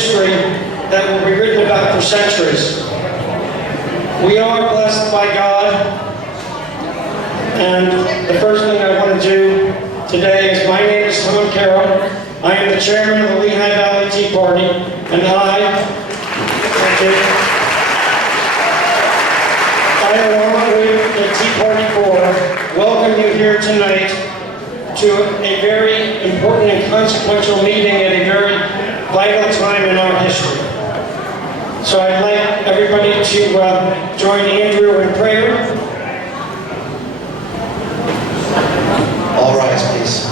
history that will be written about for centuries. We are blessed by God, and the first thing I want to do today is, my name is Tom Carroll. I am the chairman of the Lehigh Valley Tea Party, and I, along with the Tea Party Board, welcome you here tonight to a very important and consequential meeting at a very vital time in our history. So I'd like everybody to join Andrew in prayer. All rise, please.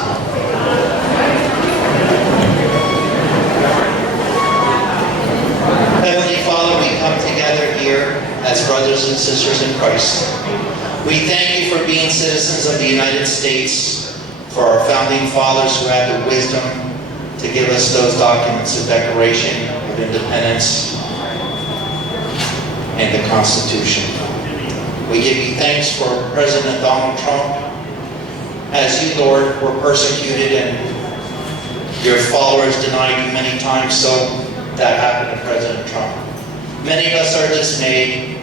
Heavenly Father, we come together here as brothers and sisters in Christ. We thank you for being citizens of the United States, for our founding fathers who had the wisdom to give us those documents, the Declaration of Independence and the Constitution. We give you thanks for President Donald Trump. As you, Lord, were persecuted and your followers denied you many times, so that happened to President Trump. Many of us are dismayed,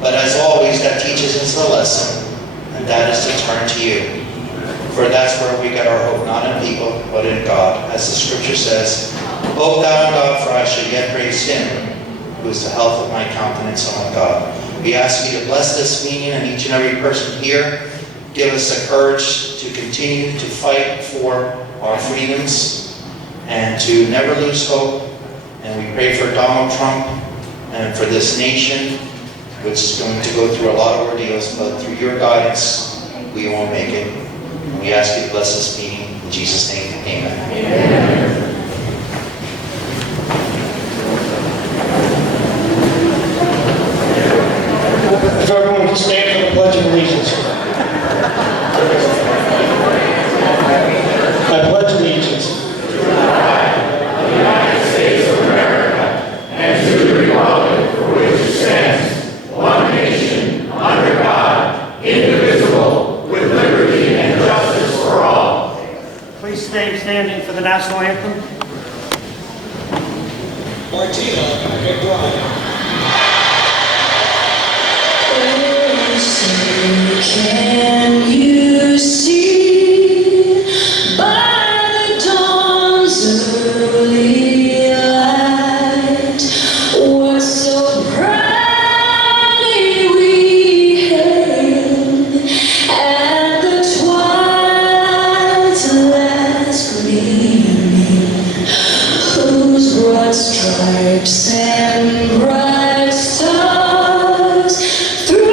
but as always, that teaches us a lesson, and that is to turn to you. For that's where we get our hope, not in people, but in God. As the scripture says, "Hope thou in God, for I shall yet praise him, who is the health of my countenance, O my God." We ask you to bless this meeting and each and every person here. Give us the courage to continue to fight for our freedoms and to never lose hope. And we pray for Donald Trump and for this nation, which is going to go through a lot of ordeals, but through your guidance, we will make it. And we ask you to bless this meeting. In Jesus' name, amen. Amen. If everyone can stand for the Pledge of Allegiance. I pledge allegiance to the flag of the United States of America and to the republic for which it stands, one nation, under God, indivisible, with liberty and justice for all. Please stay standing for the national anthem. Martina McBride. Can you see by the dawn's early light what so proudly we hailed at the twilight's last gleaming, whose broad stripes and bright stars through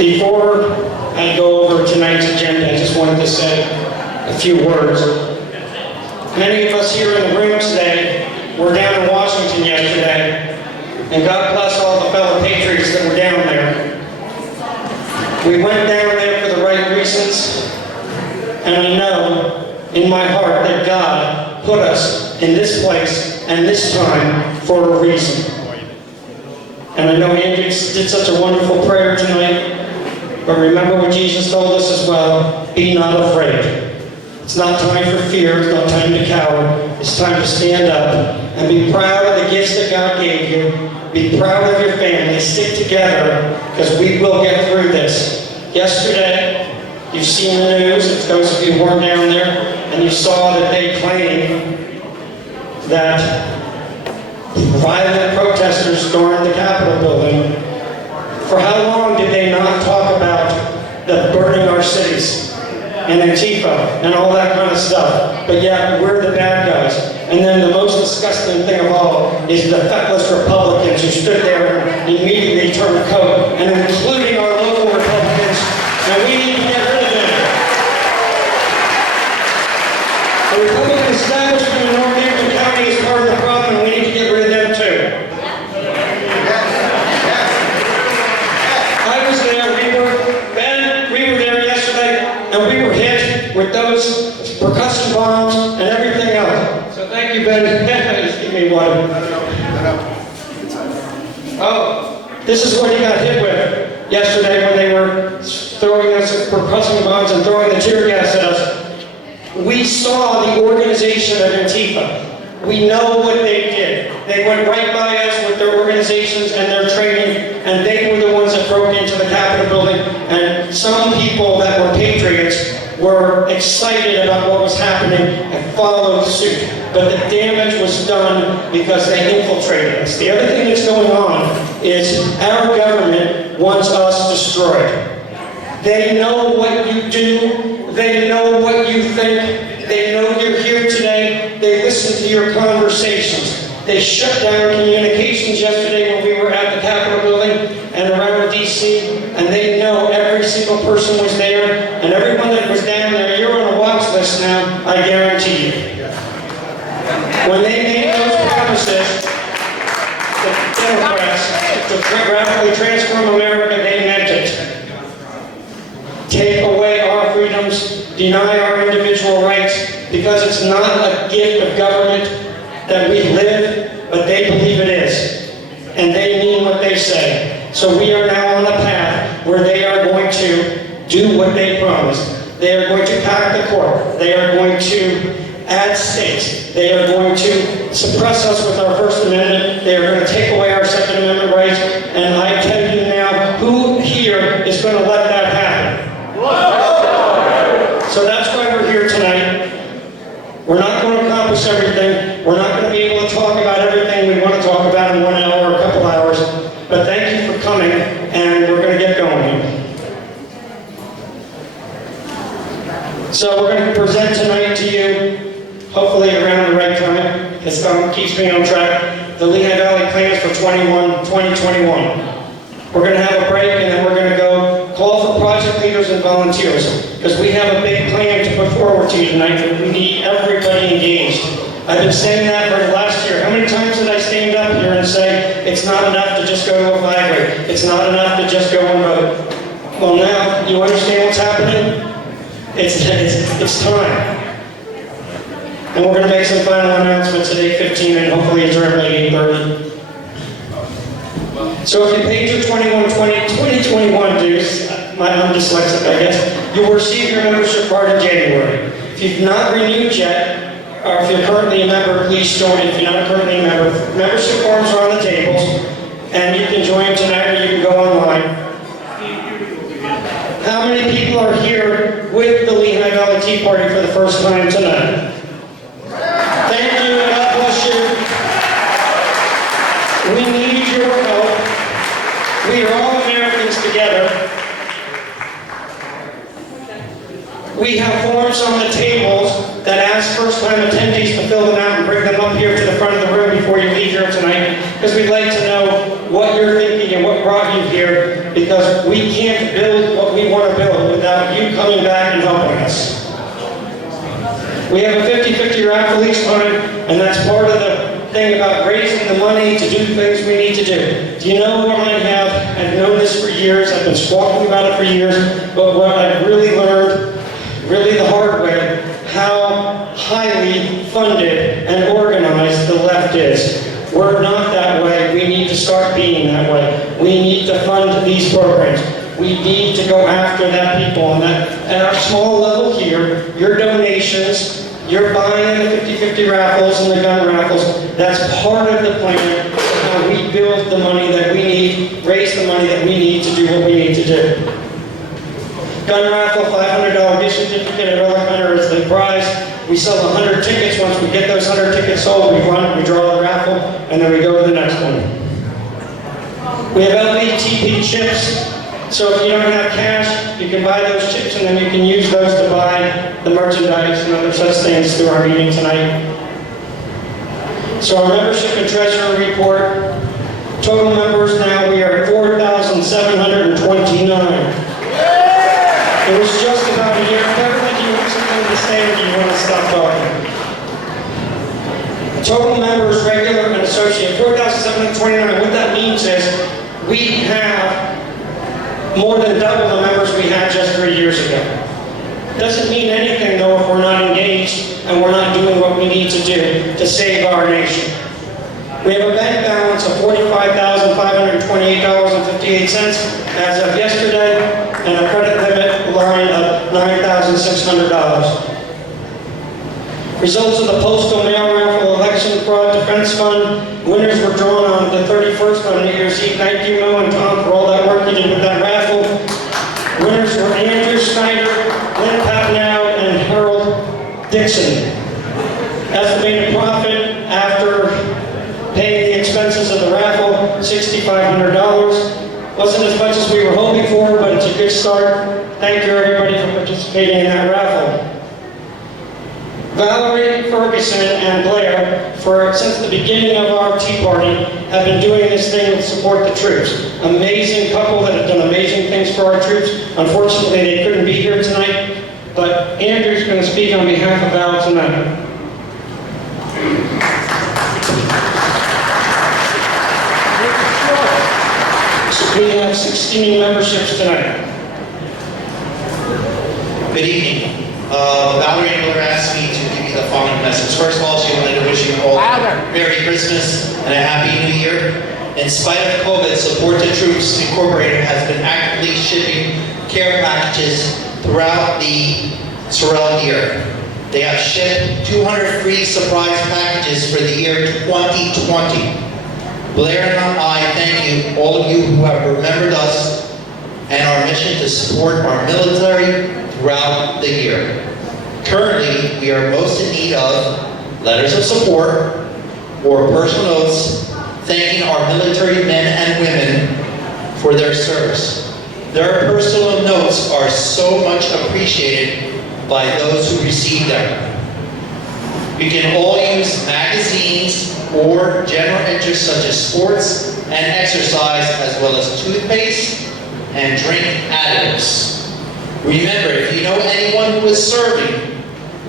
Before I go over tonight's agenda, I just wanted to say a few words. Many of us here in the room today were down in Washington yesterday, and God bless all the fellow patriots that were down there. We went down there for the right reasons, and I know in my heart that God put us in this place and this time for a reason. And I know Andy did such a wonderful prayer tonight, but remember what Jesus told us as well, be not afraid. It's not time for fear, it's not time to cower, it's time to stand up and be proud of the gifts that God gave you, be proud of your family, stick together, because we will get through this. Yesterday, you've seen the news, it's those of you who weren't down there, and you saw that they claim that violent protesters stormed the Capitol building. For how long did they not talk about the burning our cities and Antifa and all that kind of stuff? But yet we're the bad guys. And then the most disgusting thing of all is the feckless Republicans who stood there and immediately turned the coat, and including our local Republicans, and we need to get rid of them. The Republican establishment in Northampton County is part of the problem, and we need to get rid of them too. I was there, we were there yesterday, and we were hit with those percussion bombs and everything else. So thank you, Ben. Just give me one. Oh, this is what he got hit with yesterday when they were throwing us percussion bombs and throwing the tear gas at us. We saw the organization of Antifa. We know what they did. They went right by us with their organizations and their training, and they were the ones that broke into the Capitol building, and some people that were patriots were excited about what was happening and followed suit. But the damage was done because they infiltrated us. The other thing that's going on is our government wants us destroyed. They know what you do. They know what you think. They know you're here today. They listen to your conversations. They shut down communications yesterday when we were at the Capitol building and around D.C., and they know every single person was there, and everyone that was down there, you're on a watch list now, I guarantee you. When they made those promises, the Democrats, to rapidly transform America, they meant it. Take away our freedoms, deny our individual rights, because it's not a gift of government that we live, but they believe it is. And they mean what they say. So we are now on a path where they are going to do what they promised. They are going to pack the court. They are going to add states. They are going to suppress us with our First Amendment. They are going to take away our Second Amendment rights. And I tell you now, who here is going to let that happen? So that's why we're here tonight. We're not going to accomplish everything. We're not going to be able to talk about everything we want to talk about in 1 hour or a couple hours. But thank you for coming, and we're going to get going here. So we're going to present tonight to you, hopefully around the right time, because it keeps me on track, the Lehigh Valley plans for 2021. We're going to have a break, and then we're going to go call for project leaders and volunteers, because we have a big plan to put forward to you tonight, and we need everybody engaged. I've been saying that for the last year. How many times did I stand up here and say, it's not enough to just go to a flag race. It's not enough to just go and vote. Well, now, you understand what's happening? It's time. And we're going to make some final announcements at 8:15 and hopefully adjourn by 8:30. So if you paid your 2021 dues, I'm dyslexic, I guess, you will receive your membership card in January. If you've not renewed yet, or if you're currently a member, please join. If you're not currently a member, membership forms are on the tables, and you can join tonight or you can go online. How many people are here with the Lehigh Valley Tea Party for the first time tonight? Thank you, God bless you. We need your help. We are all Americans together. We have forms on the tables that ask first-time attendees to fill them out and bring them up here to the front of the room before you leave here tonight, because we'd like to know what you're thinking and what brought you here, because we can't build what we want to build without you coming back and helping us. We have a 50-50 raffle each time, and that's part of the thing about raising the money to do things we need to do. Do you know what I have? I've known this for years. I've been squawking about it for years, but what I've really learned, really the hard way, how highly funded and organized the left is. We're not to start being that way. We need to fund these programs. We need to go after that people. And that, at our small level here, your donations, you're buying the 50-50 raffles and the gun raffles. That's part of the plan of how we build the money that we need, raise the money that we need to do what we need to do. Gun raffle, $500 gift certificate at Relic Hunter is the prize. We sell 100 tickets. Once we get those 100 tickets sold, we run, we draw the raffle, and then we go to the next one. We have LVTP chips. So if you don't have cash, you can buy those chips and then you can use those to buy the merchandise and other such things through our meeting tonight. So our membership and treasurer report, total members now, we are at 4,729. It was just about a year. Beverly, do you have something to say or do you want to stop talking? Total members, regular and associate, 4,729. What that means is we have more than double the members we had just 3 years ago. Doesn't mean anything though if we're not engaged and we're not doing what we need to do to save our nation. We have a bank balance of $45,528.58 as of yesterday and a credit limit line of $9,600. Results of the postal mail raffle election fraud defense fund. Winners were drawn on the 31st on New Year's Eve. Thank you, Mo and Tom, for all that work you did with that raffle. Winners were Andrew Snyder, Lynn Papnow, and Harold Dixon. Estimated profit after paying the expenses of the raffle, $6,500. Wasn't as much as we were hoping for, but it's a good start. Thank you, everybody, for participating in that raffle. Valerie, Ferguson, and Blair, since the beginning of our Tea Party, have been doing this thing to support the troops. Amazing couple that have done amazing things for our troops. Unfortunately, they couldn't be here tonight, but Andrew's going to speak on behalf of Val tonight. So we have 16 memberships tonight. Good evening. Valerie Miller asked me to give you the following message. First of all, she wanted to wish you all a Merry Christmas and a Happy New Year. In spite of COVID, Support the Troops Incorporated has been actively shipping care packages throughout the surrounding year. They have shipped 200 free surprise packages for the year 2020. Blair and I thank you, all of you who have remembered us and our mission to support our military throughout the year. Currently, we are most in need of letters of support or personal notes thanking our military men and women for their service. Their personal notes are so much appreciated by those who receive them. We can all use magazines or general interests such as sports and exercise, as well as toothpaste and drink additives. Remember, if you know anyone who is serving,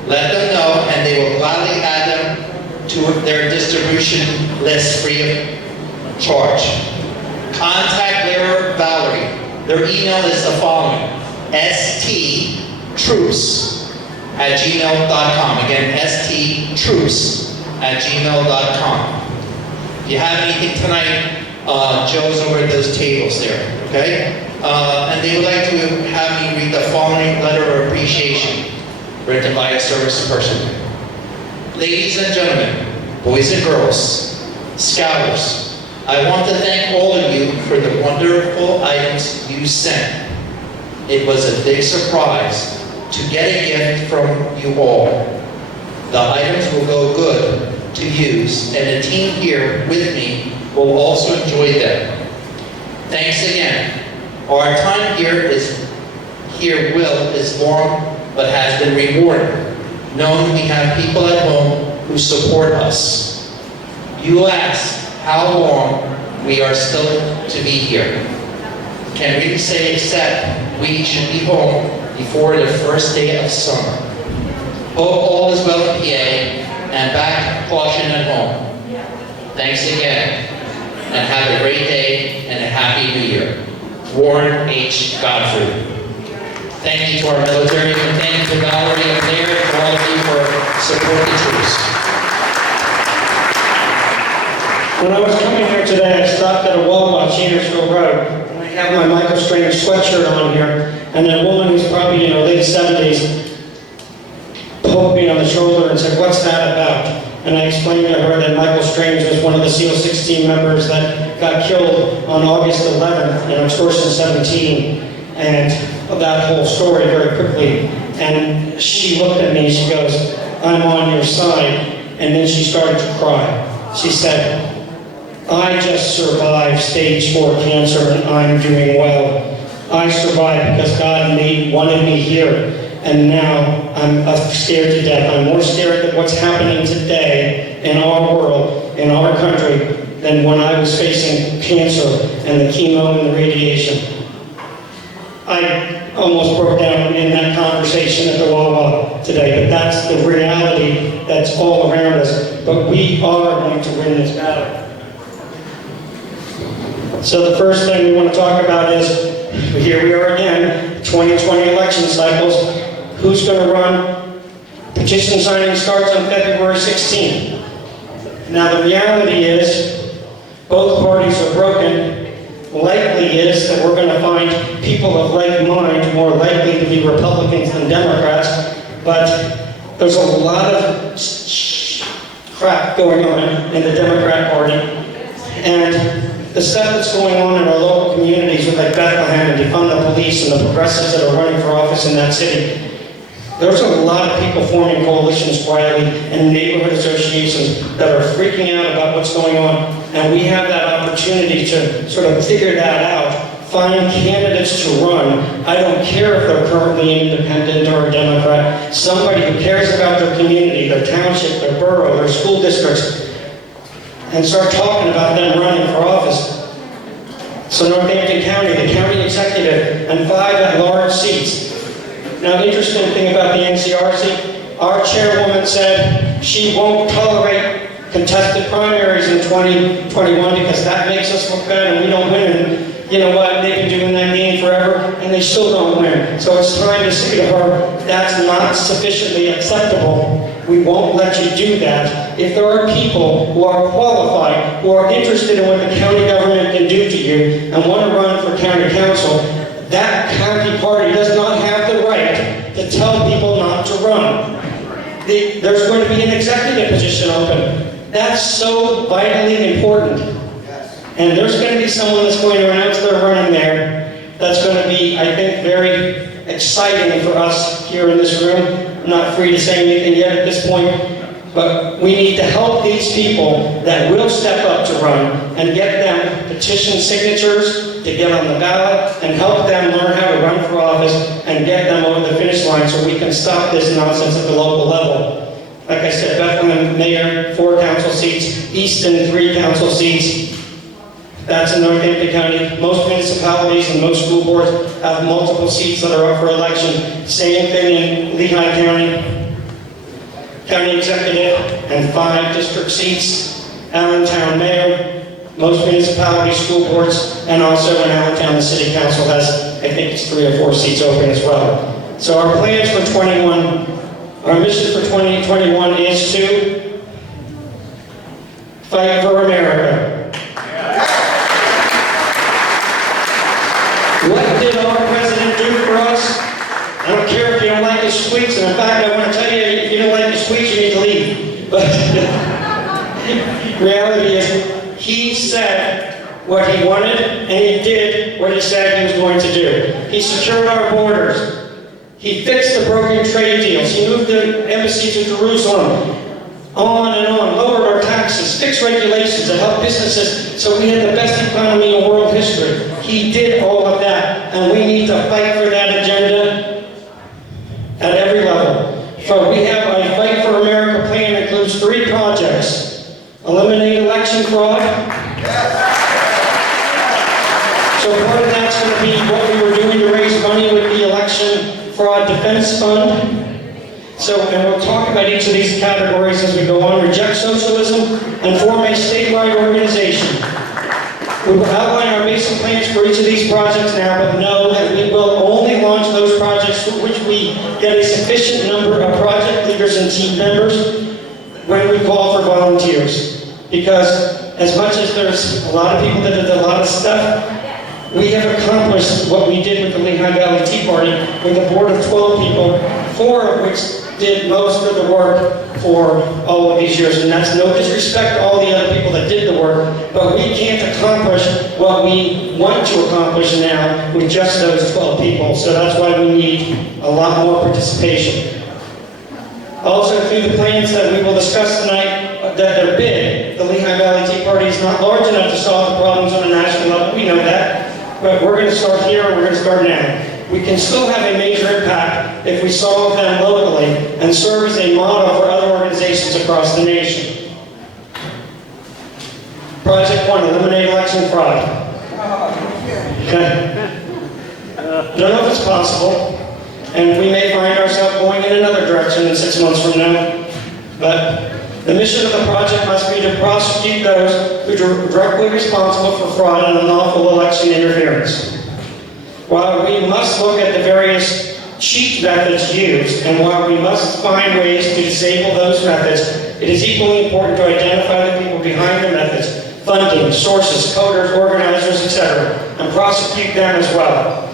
let them know and they will gladly add them to their distribution list free of charge. Contact Blair or Valerie. Their email is the following: sttroops@gmail.com. Again, sttroops@gmail.com. If you have anything tonight, Joe's over at those tables there, okay? And they would like to have me read the following letter of appreciation written by a service person. Ladies and gentlemen, boys and girls, Scouters, I want to thank all of you for the wonderful items you sent. It was a big surprise to get a gift from you all. The items will go good to use, and the team here with me will also enjoy them. Thanks again. Our time here is long, but has been rewarding, knowing we have people at home who support us. You will ask how long we are still to be here. Can we say except we should be home before the first day of summer? Hope all is well in PA and back caution at home. Thanks again, and have a great day and a Happy New Year. Warren H. Godfrey. Thank you to our military, and thank you to Valerie and Blair and all of you for supporting the troops. When I was coming here today, I stopped Michael Strange sweatshirt on here, and a woman who's probably in her late 70s poked me on the shoulder and said, "What's that about?" And I explained to her that Michael Strange was one of the SEAL 16 members that got killed on August 11th in Extortion 17, and that whole story very quickly. And she looked at me and she goes, "I'm on your side." And then she started to cry. She said, "I just survived stage 4 cancer and I'm doing well. I survived because God wanted me here. And now I'm scared to death. I'm more scared of what's happening today in our world, in our country, than when I was facing cancer and the chemo and the radiation." I almost broke down in that conversation at the Wawa today, but that's the reality that's all around us. But we are going to win this battle. So the first thing we want to talk about is, here we are again, 2020 election cycles. Who's going to run? Petition signing starts on February 16th. Now the reality is, both parties are broken. Likely is that we're going to find people of like mind more likely to be Republicans than Democrats, but there's a lot of crap going on in the Democrat Party, and the stuff that's going on in our local communities with like Bethlehem and defund the police and the progressives that are running for office in that city. There's a lot of people forming coalitions quietly and neighborhood associations that are freaking out about what's going on. And we have that opportunity to sort of figure that out, find candidates to run. I don't care if they're currently independent or a Democrat, somebody who cares about their community, their township, their borough, their school districts, and start talking about them running for office. So Northampton County, the county executive, and 5 at-large seats. Now, the interesting thing about the NCRC, our chairwoman said she won't tolerate contested primaries in 2021 because that makes us look bad and we don't win. And you know what? They've been doing that game forever and they still don't win. So it's time to say to her, that's not sufficiently acceptable. We won't let you do that. If there are people who are qualified, who are interested in what the county government can do to you and want to run for county council, that county party does not have the right to tell people not to run. There's going to be an executive position open. That's so vitally important. And there's going to be someone that's going to announce they're running there. That's going to be, I think, very exciting for us here in this room. I'm not free to say anything yet at this point, but we need to help these people that will step up to run and get them petition signatures to get on the ballot and help them learn how to run for office and get them over the finish line so we can stop this nonsense at the local level. Like I said, Bethlehem Mayor, 4 council seats, Easton, 3 council seats. That's in Northampton County. Most municipalities and most school boards have multiple seats that are up for election. Same thing in Lehigh County. County executive and 5 district seats. Allentown Mayor, most municipalities, school boards, and also in Allentown, the city council has, I think it's 3 or 4 seats open as well. So our plans for our mission for 2021 is to fight for America. What did our president do for us? I don't care if you don't like his tweets, and in fact, I want to tell you, if you don't like his tweets, you need to leave. But reality is, he said what he wanted, and he did what he said he was going to do. He secured our borders. He fixed the broken trade deals. He moved the embassy to Jerusalem. On and on. Lowered our taxes. Fixed regulations that helped businesses so we had the best economy in world history. He did all of that. And we need to fight for that agenda at every level. So we have a Fight for America plan that includes 3 projects. Eliminate election fraud. So part of that's going to be what we were doing to raise money with the election fraud defense fund. So, and we'll talk about each of these categories as we go on. Reject socialism and form a statewide organization. We will outline our basic plans for each of these projects now, but know that we will only launch those projects for which we get a sufficient number of project leaders and team members when we call for volunteers. Because as much as there's a lot of people that did a lot of stuff, we have accomplished what we did with the Lehigh Valley Tea Party with a board of 12 people, 4 of which did most of the work for all of these years. And that's no disrespect to all the other people that did the work, but we can't accomplish what we want to accomplish now with just those 12 people. So that's why we need a lot more participation. Also, through the plans that we will discuss tonight, that are big, the Lehigh Valley Tea Party is not large enough to solve the problems on a national level. We know that. But we're going to start here, and we're going to start now. We can still have a major impact if we solve them locally and serve as a model for other organizations across the nation. Project 1, eliminate election fraud. Okay. Don't know if it's possible, and we may find ourselves going in another direction in 6 months from now. But the mission of the project must be to prosecute those who are directly responsible for fraud and unlawful election interference. While we must look at the various cheat methods used, and while we must find ways to disable those methods, it is equally important to identify the people behind the methods, funding, sources, coders, organizers, etc., and prosecute them as well.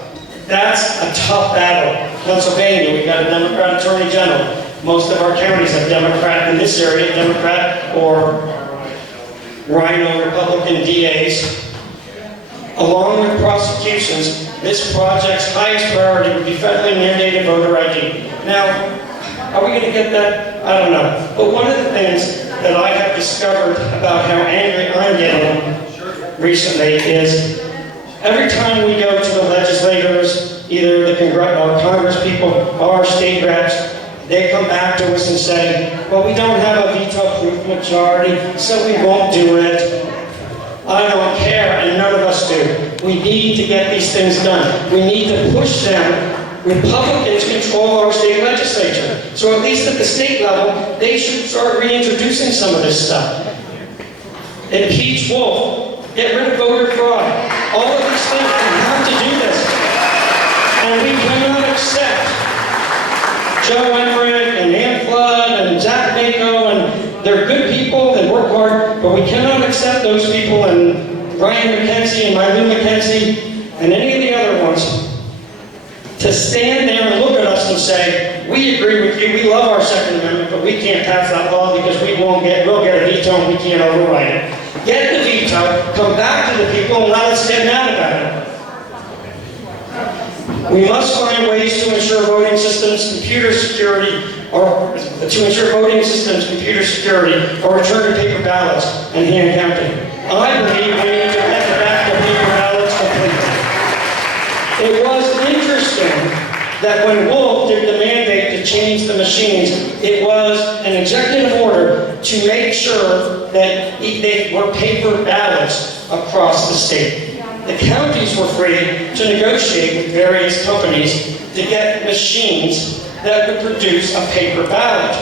That's a tough battle. Pennsylvania, we've got a Democrat Attorney General. Most of our counties have Democrat in this area, Democrat or Rhino Republican DAs. Along with prosecutions, this project's highest priority would be federally mandated voter ID. Now, are we going to get that? I don't know. But one of the things that I have discovered about how angry I'm getting recently is every time we go to the legislators, either the Congress people or our state reps, they come back to us and say, well, we don't have a veto-proof majority, so we won't do it. I don't care, and none of us do. We need to get these things done. We need to push them. Republicans control our state legislature. So at least at the state level, they should start reintroducing some of this stuff. Impeach Wolf. Get rid of voter fraud. All of these things, we have to do this. And we cannot accept Joe Emmerich and Ann Flood and Zach Mako, and they're good people and work hard, but we cannot accept those people and Brian McKenzie and Mylene McKenzie and any of the other ones to stand there and look at us and say, we agree with you, we love our Second Amendment, but we can't pass that law because we'll get a veto and we can't override it. Get the veto, come back to the people and let us get mad about it. We must find ways to ensure voting systems, computer security, or return to paper ballots and hand counting. I believe we need to get back to paper ballots completely. It was interesting that when Wolf did the mandate to change the machines, it was an executive order to make sure that they were paper ballots across the state. The counties were free to negotiate with various companies to get machines that would produce a paper ballot.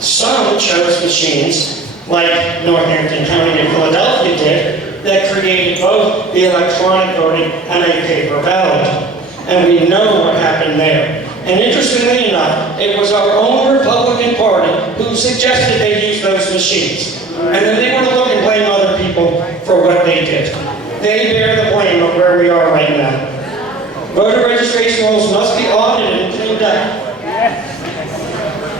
Some chose machines, like Northampton County and Philadelphia did, that created both the electronic voting and a paper ballot. And we know what happened there. And interestingly enough, it was our own Republican Party who suggested they use those machines. And then they want to look and blame other people for what they did. They bear the blame of where we are right now. Voter registration rolls must be audited and cleaned up.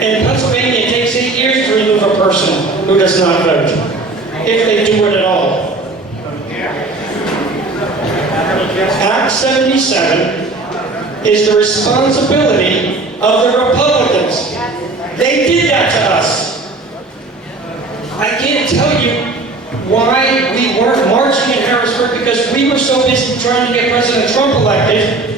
In Pennsylvania, it takes 8 years to remove a person who does not vote, if they do it at all. Act 77 is the responsibility of the Republicans. They did that to us. I can't tell you why we weren't marching in Harrisburg, because we were so busy trying to get President Trump elected.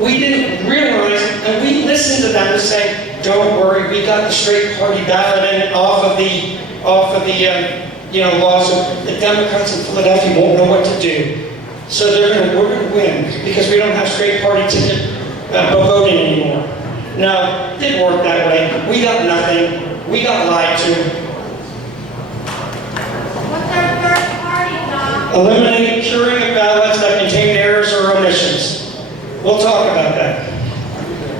We didn't realize, and we listened to them to say, don't worry, we got the straight party ballot in off of the lawsuit. The Democrats in Philadelphia won't know what to do. So we're going to win because we don't have straight party ticket voting anymore. No, it didn't work that way. We got nothing. We got lied to. What's our third party, Tom? Eliminate curing of ballots that contain errors or omissions. We'll talk about that.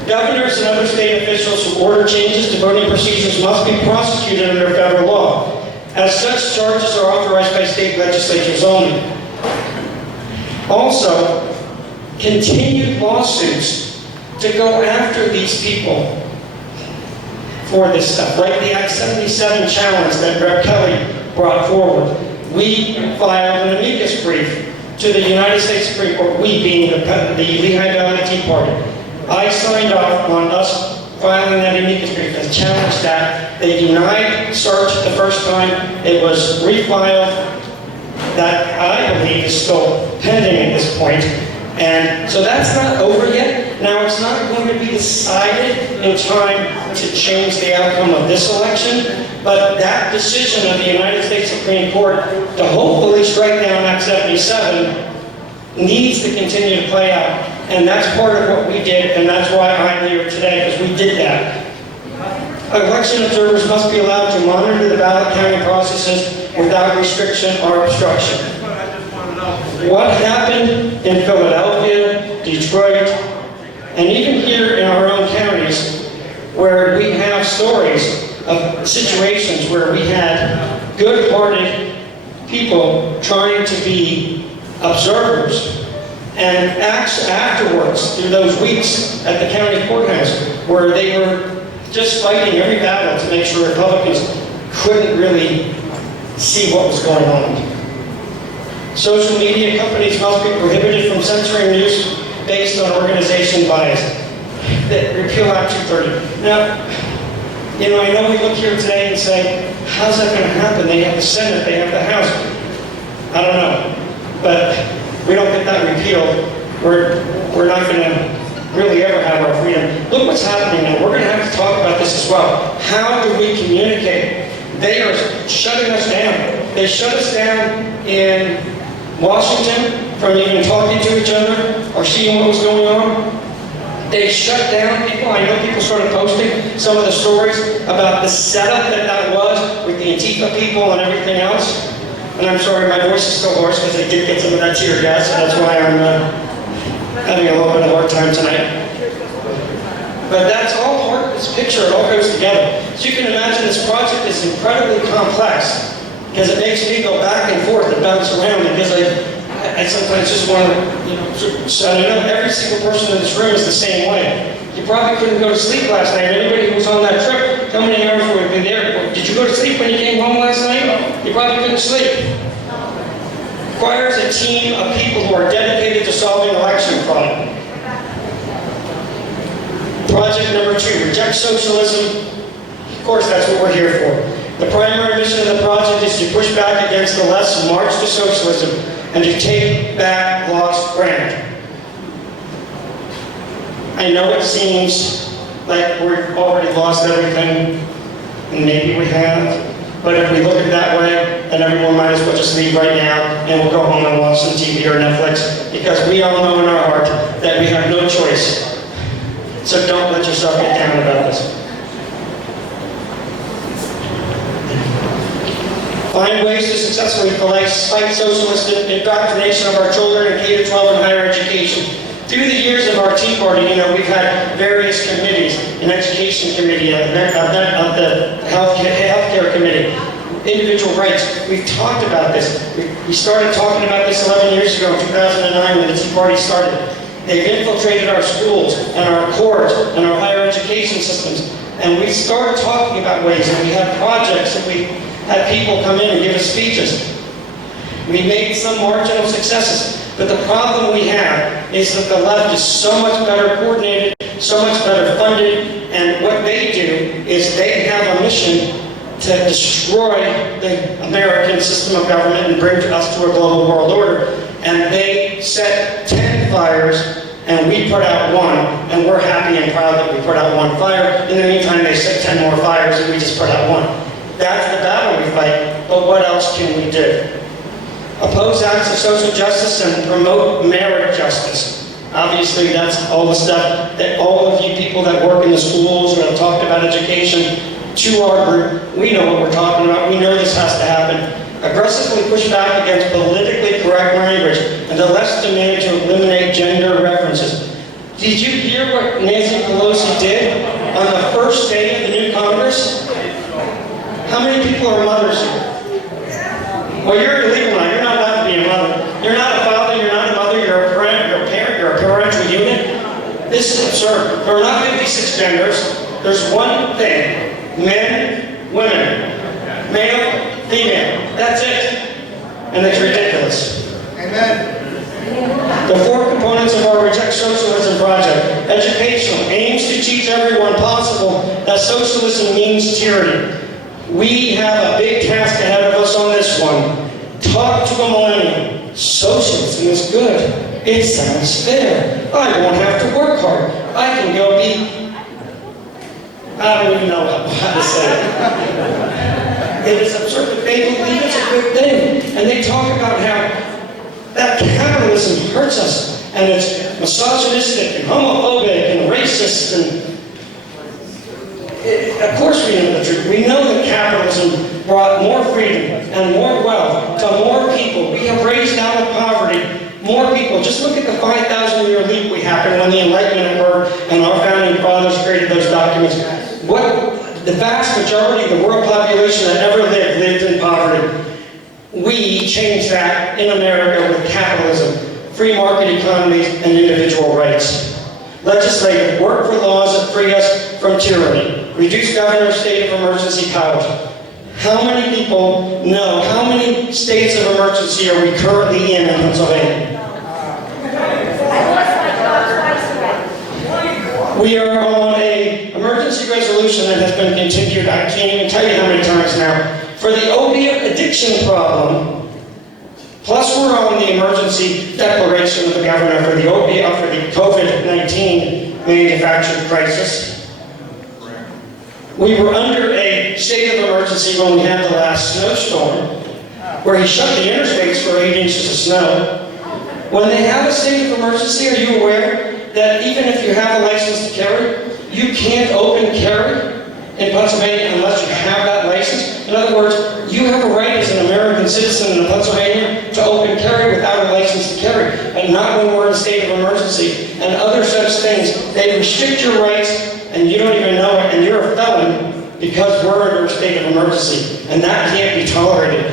Governors and other state officials who order changes to voting procedures must be prosecuted under federal law. As such, charges are authorized by state legislatures only. Also, continued lawsuits to go after these people for this stuff, like the Act 77 challenge that Rep. Kelly brought forward. We filed an amicus brief to the United States Supreme Court, we being the Lehigh Valley Tea Party. I signed off on us filing that amicus brief that challenged that. They denied search the first time. It was refiled. That, I believe, is still pending at this point. And so that's not over yet. Now, it's not going to be decided in time to change the outcome of this election, but that decision of the United States Supreme Court to hopefully strike down Act 77 needs to continue to play out. And that's part of what we did, and that's why I'm here today, because we did that. Election observers must be allowed to monitor the ballot counting processes without restriction or obstruction. What happened in Philadelphia, Detroit, and even here in our own counties, where we have stories of situations where we had good-hearted people trying to be observers, and acts afterwards, through those weeks at the county courthouse, where they were just fighting every battle to make sure Republicans couldn't really see what was going on. Social media companies must be prohibited from censoring news based on organization bias. That repeal Act 230. Now, I know we look here today and say, how's that going to happen? They have the Senate, they have the House. I don't know. But we don't get that repealed. We're not going to really ever have our freedom. Look what's happening now. We're going to have to talk about this as well. How do we communicate? They are shutting us down. They shut us down in Washington from even talking to each other or seeing what was going on. They shut down people. I know people started posting some of the stories about the setup that was with the Antifa people and everything else. And I'm sorry, my voice is still hoarse because I did get some of that tear gas, so that's why I'm having a little bit of a hard time tonight. But that's all part of this picture. It all goes together. So you can imagine this project is incredibly complex because it makes me go back and forth and bounce around because I sometimes just want to, so I know every single person in this room is the same way. You probably couldn't go to sleep last night. Anybody who was on that trip, how many hours were you there? Did you go to sleep when you came home last night? You probably couldn't sleep. Requires a team of people who are dedicated to solving election fraud. Project number 2, reject socialism. Of course, that's what we're here for. The primary mission of the project is to push back against the left's march to socialism and to take back lost ground. I know it seems like we've already lost everything, and maybe we have, but if we look at it that way, then everyone might as well just leave right now and we'll go home and watch some TV or Netflix, because we all know in our heart that we have no choice. So don't let yourself get down about this. Find ways to successfully fight socialist indoctrination of our children in K-12 and higher education. Through the years of our Tea Party, we've had various committees, an education committee, of the healthcare committee, individual rights. We've talked about this. We started talking about this 11 years ago, in 2009, when the Tea Party started. They've infiltrated our schools and our courts and our higher education systems. And we started talking about ways, and we had projects, and we had people come in and give us speeches. We made some marginal successes. But the problem we have is that the left is so much better coordinated, so much better funded, and what they do is they have a mission to destroy the American system of government and bring us to a global world order. And they set 10 fires, and we put out 1, and we're happy and proud that we put out 1 fire. In the meantime, they set 10 more fires, and we just put out 1. That's the battle we fight, but what else can we do? Oppose acts of social justice and promote merit justice. Obviously, that's all the stuff that all of you people that work in the schools or have talked about education to our group, we know what we're talking about. We know this has to happen. Aggressively push back against politically correct language and the left's demand to eliminate gender references. Did you hear what Nancy Pelosi did on the first day of the new Congress? How many people are mothers here? Well, you're illegal now. You're not allowed to be a mother. You're not a father, you're not a mother, absurd. There are not 56 genders. There's one thing. Men, women. Male, female. That's it. And it's ridiculous. Amen. The four components of our Reject Socialism project. Educational, aims to teach everyone possible that socialism means tyranny. We have a big task ahead of us on this one. Talk to a millennial. Socialism is good. It sounds fair. I won't have to work hard. I can go be... I don't even know how to say it. It is absurd that they believe it's a good thing. And they talk about how that capitalism hurts us, and it's misogynistic and homophobic and racist, and of course we know the truth. We know that capitalism brought more freedom and more wealth to more people. We have raised out of poverty more people. Just look at the 5,000-year leap we happened when the Enlightenment occurred and our founding fathers created those documents. The vast majority of the world population that ever lived in poverty. We changed that in America with capitalism, free market economies, and individual rights. Legislative, work for laws that free us from tyranny. Reduce governor's state of emergency powers. How many people know how many states of emergency are we currently in Pennsylvania? We are on an emergency resolution that has been continued, I can't even tell you how many times now, for the opiate addiction problem, plus we're on the emergency declaration of the governor for the COVID-19 manufactured crisis. We were under a state of emergency when we had the last snowstorm, where he shut the interstates for 8 inches of snow. When they have a state of emergency, are you aware that even if you have a license to carry, you can't open carry in Pennsylvania unless you have that license? In other words, you have a right as an American citizen in Pennsylvania to open carry without a license to carry, and not when we're in a state of emergency and other such things. They restrict your rights, and you don't even know it, and you're a felon because we're under a state of emergency, and that can't be tolerated.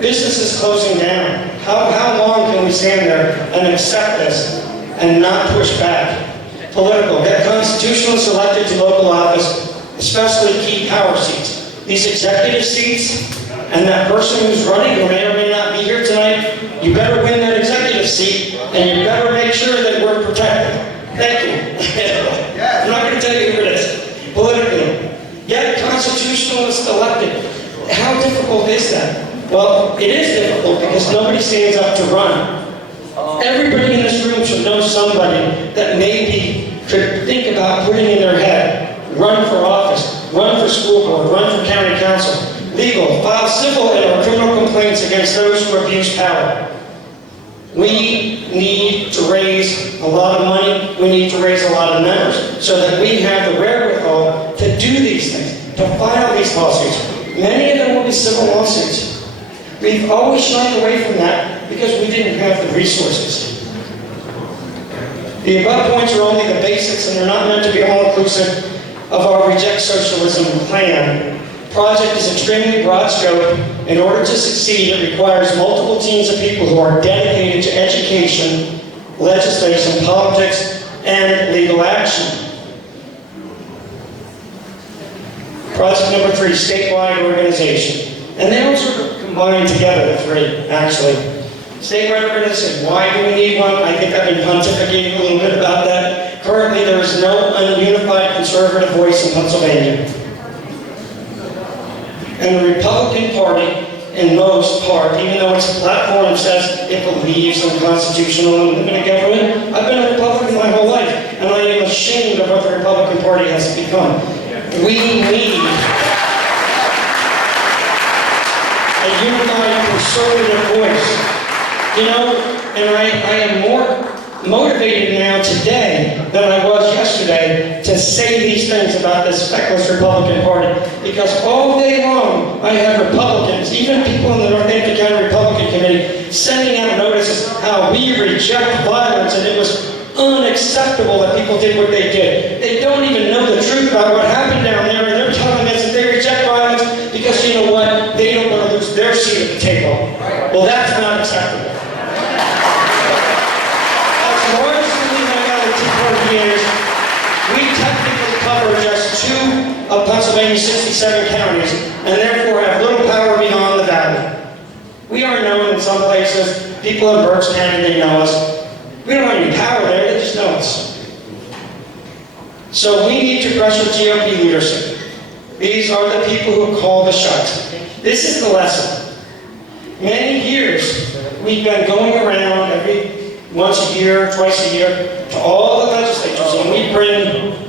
Business is closing down. How long can we stand there and accept this and not push back? Political. Get constitutionalists elected to local office, especially key power seats. These executive seats, and that person who's running, who may or may not be here tonight, you better win that executive seat, and you better make sure that we're protected. Thank you. I'm not going to tell you who it is. Politically. Get constitutionalists elected. How difficult is that? Well, it is difficult because nobody stands up to run. Everybody in this room should know somebody that maybe could think about putting in their head, run for office, run for school board, run for county council, legal, file civil and or criminal complaints against those who abuse power. We need to raise a lot of money, we need to raise a lot of members so that we have the wherewithal to do these things, to file these lawsuits. Many of them will be civil lawsuits. We've always shied away from that because we didn't have the resources. The above points are only the basics, and they're not meant to be all-inclusive of our Reject Socialism plan. The project is extremely broad scope. In order to succeed, it requires multiple teams of people who are dedicated to education, legislation, politics, and legal action. Project number 3, statewide organization. And they all sort of combine together, the three, actually. Statewide organization, why do we need one? I think I've been pontificating a little bit about that. Currently, there is no unified conservative voice in Pennsylvania. And the Republican Party, in most part, even though its platform says it believes in constitutional and limited government, I've been a Republican my whole life, and I am ashamed of what the Republican Party has become. We need a unified conservative voice. You know, and I am more motivated now today than I was yesterday to say these things about this feckless Republican Party, because all day long I have Republicans, even people in the Northampton County Republican Committee, sending out notices how we reject violence, and it was unacceptable that people did what they did. They don't even know the truth about what happened down there, and they're telling us that they reject violence because, you know what, they don't want to lose their seat at the table. Well, that's not acceptable. As large as I've got in 2 years, Pennsylvania's 67 counties, and therefore have little power beyond the valley. We are known in some places. People in Berks County, they know us. We don't have any power there, they just know us. So we need to pressure GOP leadership. These are the people who call the shots. This is the lesson. Many years we've been going around once a year, twice a year, to all the legislatures, and we bring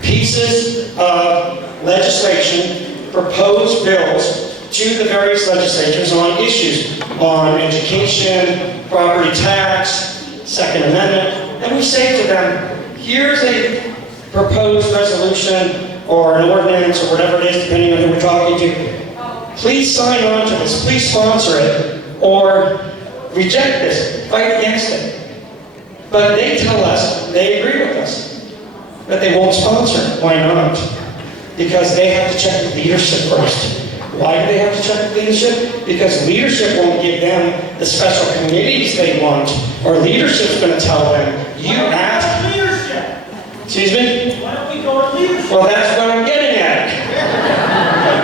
pieces of legislation, proposed bills, to the various legislatures on issues, on education, property tax, Second Amendment, and we say to them, here's a proposed resolution or an ordinance or whatever it is, depending on who we're talking to. Please sign on to this, please sponsor it, or reject this, fight against it. But they tell us, they agree with us, that they won't sponsor it. Why not? Because they have to check with leadership first. Why do they have to check with leadership? Because leadership won't give them the special committees they want, or leadership's going to tell them, you ask. Leadership. Excuse me? Why don't we go to leadership? Well, that's what I'm getting at.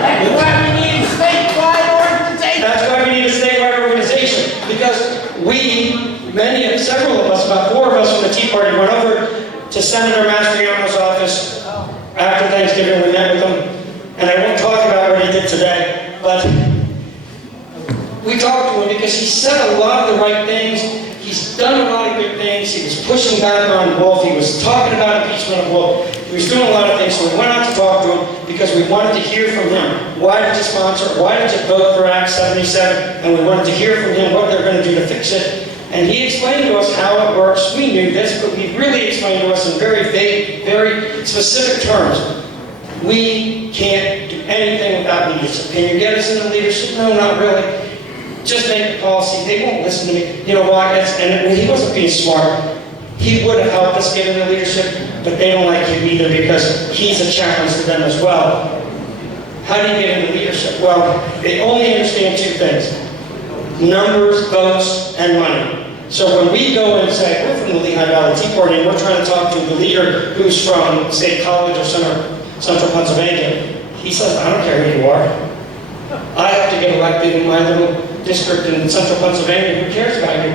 That's why we need a statewide organization. That's why we need a statewide organization. Because several of us, about 4 of us from the Tea Party, went over to Senator Mastriano's office after Thanksgiving. We met with him. And I won't talk about what he did today, but we talked to him because he said a lot of the right things. He's done a lot of good things. He was pushing back on Wolf. He was talking about impeachment of Wolf. He was doing a lot of things. So we went out to talk to him because we wanted to hear from him. Why did you sponsor? Why did you vote for Act 77? And we wanted to hear from him what they're going to do to fix it. And he explained to us how it works. We knew this, but he really explained to us in very vague, very specific terms. We can't do anything without leadership. Can you get us into leadership? No, not really. Just make a policy. They won't listen to me. You know why? And he wasn't being smart. He would have helped us get into leadership, but they don't like him either because he's a challenge to them as well. How do you get into leadership? Well, they only understand 2 things. Numbers, votes, and money. So when we go and say, we're from the Lehigh Valley Tea Party, and we're trying to talk to the leader who's from State College or Central Pennsylvania, he says, I don't care who you are. I have to get elected in my little district in Central Pennsylvania. Who cares about you?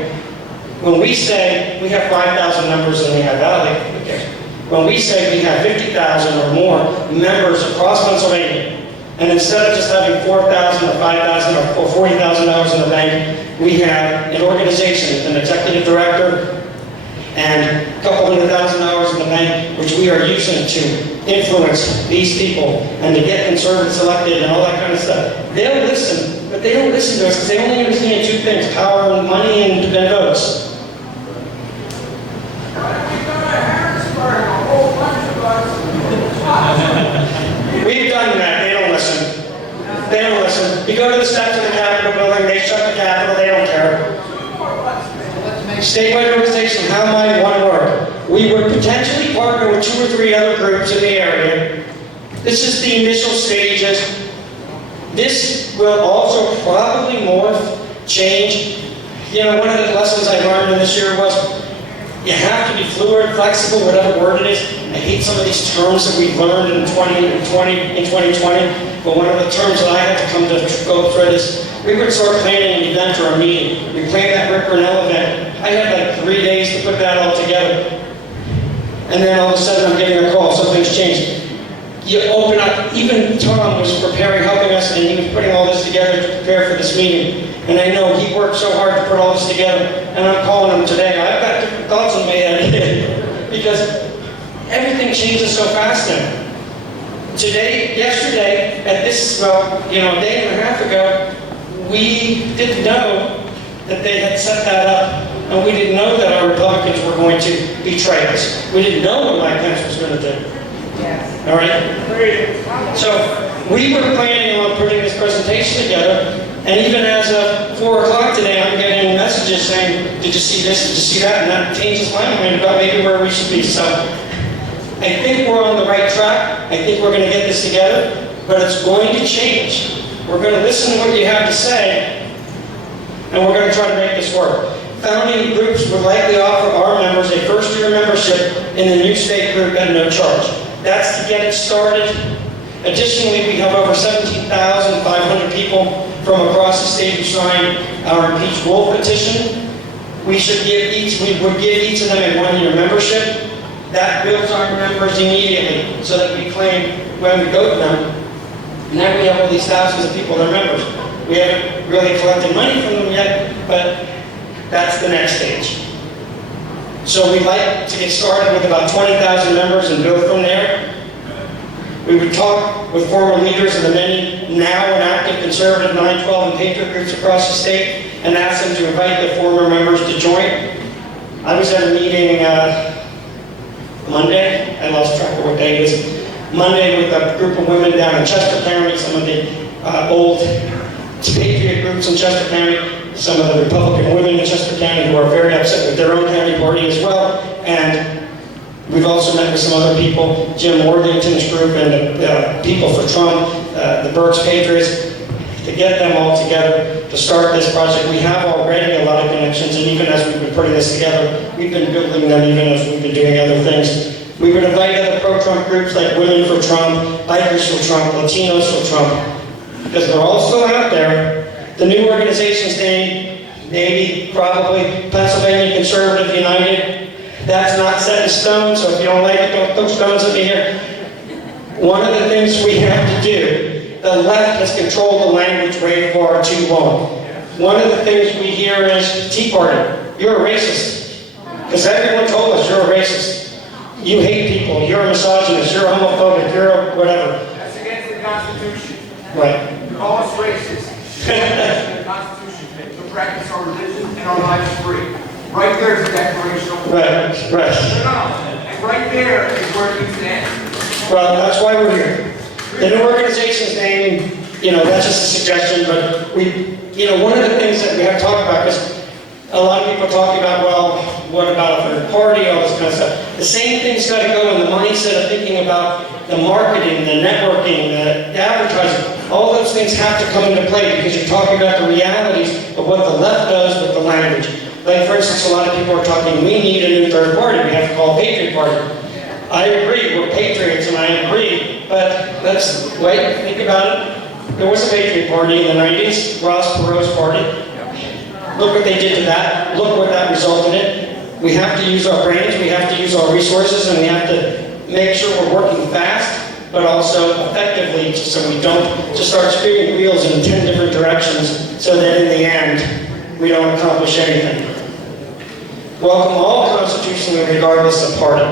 When we say we have 5,000 members in the Lehigh Valley, who cares? When we say we have 50,000 or more members across Pennsylvania, and instead of just having 4,000 or 5,000 or $40,000 in the bank, we have an organization, an executive director, and a couple $100,000 in the bank, which we are using to influence these people and to get conservatives elected and all that kind of stuff. They'll listen, but they don't listen to us because they only understand 2 things: power and money and votes. We've done that. They don't listen. They don't listen. You go to the steps of the Capitol building, they shut the Capitol, they don't care. Statewide organization, how might one work? We would potentially partner with 2 or 3 other groups in the area. This is the initial stages. This will also probably morph, change. You know, one of the lessons I learned in this year was you have to be fluid, flexible, whatever word it is. I hate some of these terms that we've learned in 2020, but one of the terms that I had to come to go through is we would start planning an event or a meeting. We planned that Rick Grinnell event. I had like 3 days to put that all together. And then all of a sudden I'm getting a call, something's changed. You open up, even Tom was preparing, helping us, and he was putting all this together to prepare for this meeting. And I know he worked so hard to put all this together, and I'm calling him today. I've got different thoughts in my head because everything changes so fast now. Yesterday, at this, a day and a half ago, we didn't know that they had set that up, and we didn't know that our Republicans were going to betray us. We didn't know what Mike Pence was going to do. All right? So we were planning on putting this presentation together, and even as of 4 o'clock today, I'm getting messages saying, did you see this, did you see that? And that changes my mind about maybe where we should be. So I think we're on the right track. I think we're going to get this together, but it's going to change. We're going to listen to what you have to say, and we're going to try to make this work. Founding groups would likely offer our members a first-year membership in the new state group at no charge. That's to get it started. Additionally, we have over 17,500 people from across the state who signed our Impeach Wolf petition. We would give each of them a one-year membership. That builds our members immediately so that we claim when we go to them. And then we have all these thousands of people that are members. We haven't really collected money from them yet, but that's the next stage. So we'd like to get started with about 20,000 members and build from there. We would talk with former leaders of the many now inactive conservative 9/12 and Patriot groups across the state and ask them to invite the former members to join. I was at a meeting Monday, I lost track of what day it was, Monday with a group of women down in Chester County, some of the old Patriot groups in Chester County, some of the Republican women in Chester County who are very upset with their own county party as well, and we've also met with some other people, Jim Worthington's group and the People for Trump, the Berks Patriots, to get them all together to start this project. We have already a lot of connections, and even as we've been putting this together, we've been building them even as we've been doing other things. We would invite other pro-Trump groups like Women for Trump, Bikers for Trump, Latinos for Trump, because they're all still out there. The new organization's name, maybe, probably, Pennsylvania Conservative United. That's not set in stone, so if you don't like it, don't throw stones at me here. One of the things we have to do, the left has controlled the language way far too long. One of the things we hear is, Tea Party, you're a racist. Because everyone told us you're a racist. You hate people, you're a misogynist, you're homophobic, you're a whatever. That's against the Constitution. Right. You call us racist. The Constitution to practice our religion and our lives free. Right there is the Declaration of War. Right, right. No. And right there is where it needs to end. Well, that's why we're here. The new organization's name, that's just a suggestion, but one of the things that we have to talk about, because a lot of people talk about, well, what about a third party, all this kind of stuff. The same thing's got to go in the mindset of thinking about the marketing, the networking, the advertising. All those things have to come into play because you're talking about the realities of what the left does with the language. Like, for instance, a lot of people are talking, we need a new third party. We have to call it Patriot Party. I agree, we're patriots, and I agree, but let's wait, think about it. There was a Patriot Party in the 90s, Ross Perot's party. Look what they did to that. Look what that resulted in. We have to use our brains, we have to use our resources, and we have to make sure we're working fast, but also effectively, so we don't just start spinning wheels in 10 different directions, so that in the end, we don't accomplish anything. Welcome all constitutionally, regardless of party.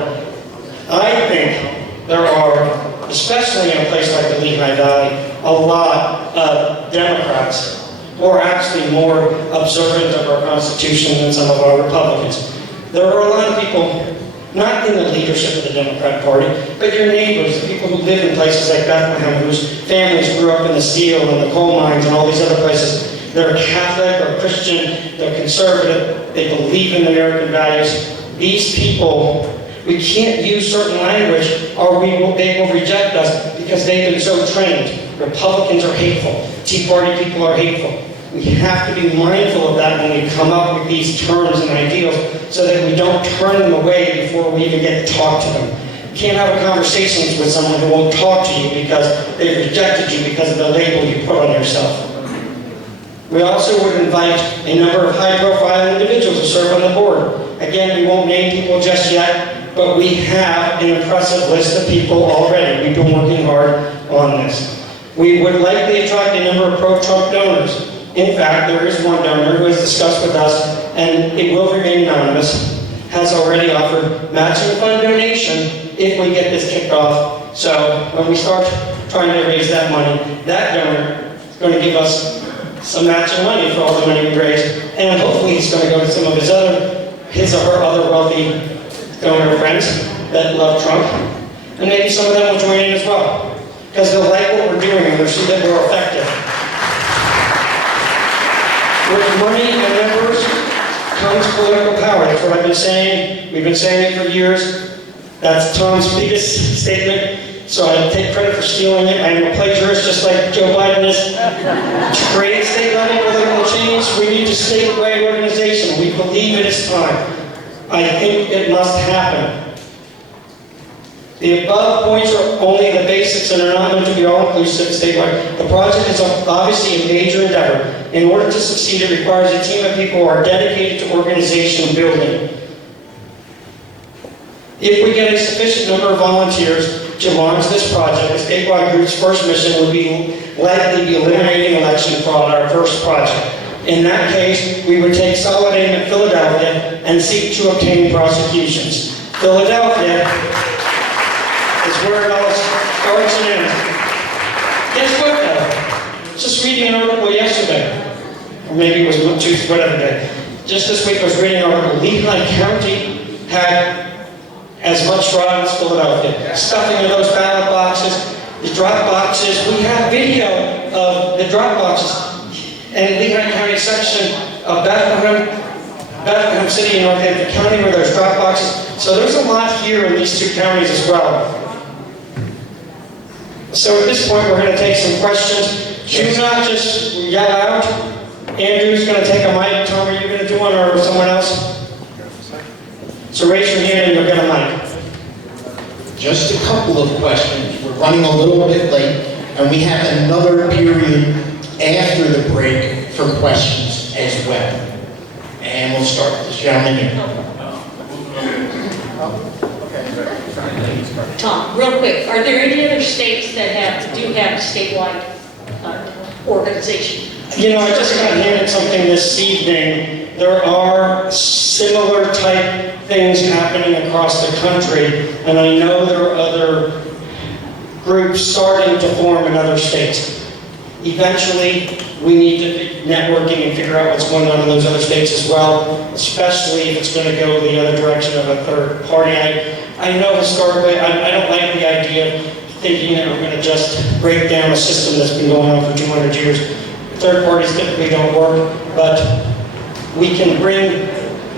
I think there are, especially in a place like the Lehigh Valley, a lot of Democrats who are actually more observant of our Constitution than some of our Republicans. There are a lot of people, not in the leadership of the Democrat Party, but your neighbors, the people who live in places like Bethlehem, whose families grew up in the steel and the coal mines and all these other places. They're Catholic or Christian, they're conservative, they believe in American values. These people, we can't use certain language or they will reject us because they've been so trained. Republicans are hateful. Tea Party people are hateful. We have to be mindful of that when we come up with these terms and ideals so that we don't turn them away before we even get to talk to them. You can't have a conversation with someone who won't talk to you because they've rejected you because of the label you put on yourself. We also would invite a number of high-profile individuals to serve on the board. Again, we won't name people just yet, but we have an impressive list of people already. We've been working hard on this. We would likely attract a number of pro-Trump donors. In fact, there is one donor who has discussed with us, and it will remain anonymous, has already offered matching fund donation if we get this kicked off. So when we start trying to raise that money, that donor is going to give us some matching money for all the money we raise, and hopefully it's going to go to some of his or her other wealthy donor friends that love Trump, and maybe some of them will join in as well, because they'll like what we're doing and they'll see that we're effective. With money and members comes political power. That's what I've been saying. We've been saying it for years. That's Tom's biggest statement. So I take credit for stealing it. I am a plagiarist, just like Joe Biden is. To create state-level political change, we need a statewide organization. We believe it is time. I think it must happen. The above points are only the basics and are not meant to be all-inclusive statewide. The project is obviously a major endeavor. In order to succeed, it requires a team of people who are dedicated to organization building. If we get a sufficient number of volunteers to launch this project, the statewide group's first mission would likely be eliminating election fraud, our first project. In that case, we would take solid aim at Philadelphia and seek to obtain prosecutions. Philadelphia is where it all starts and ends. Guess what, though? Just reading an article yesterday, or maybe it was Tuesday, whatever day. Just this week I was reading an article. Lehigh County had as much fraud as Philadelphia. Stuffing of those ballot boxes, the drop boxes. We have video of the drop boxes in Lehigh County section of Bethlehem City in Northampton County where there's drop boxes. So there's a lot here in these two counties as well. So at this point, we're going to take some questions. Do not just yell out. Andrew's going to take a mic. Tom, are you going to do one or someone else? So raise your hand and you'll get a mic. Just a couple of questions. We're running a little bit late, and we have another period after the break for questions as well. And we'll start with this gentleman here. Tom, real quick, are there any other states that do have a statewide organization? You know, I just got handed something this evening. There are similar type things happening across the country, and I know there are other groups starting to form in other states. Eventually, we need to be networking and figure out what's going on in those other states as well, especially if it's going to go the other direction of a third party. I know historically, I don't like the idea of thinking that we're going to just break down a system that's been going on for 200 years. Third parties typically don't work, but we can bring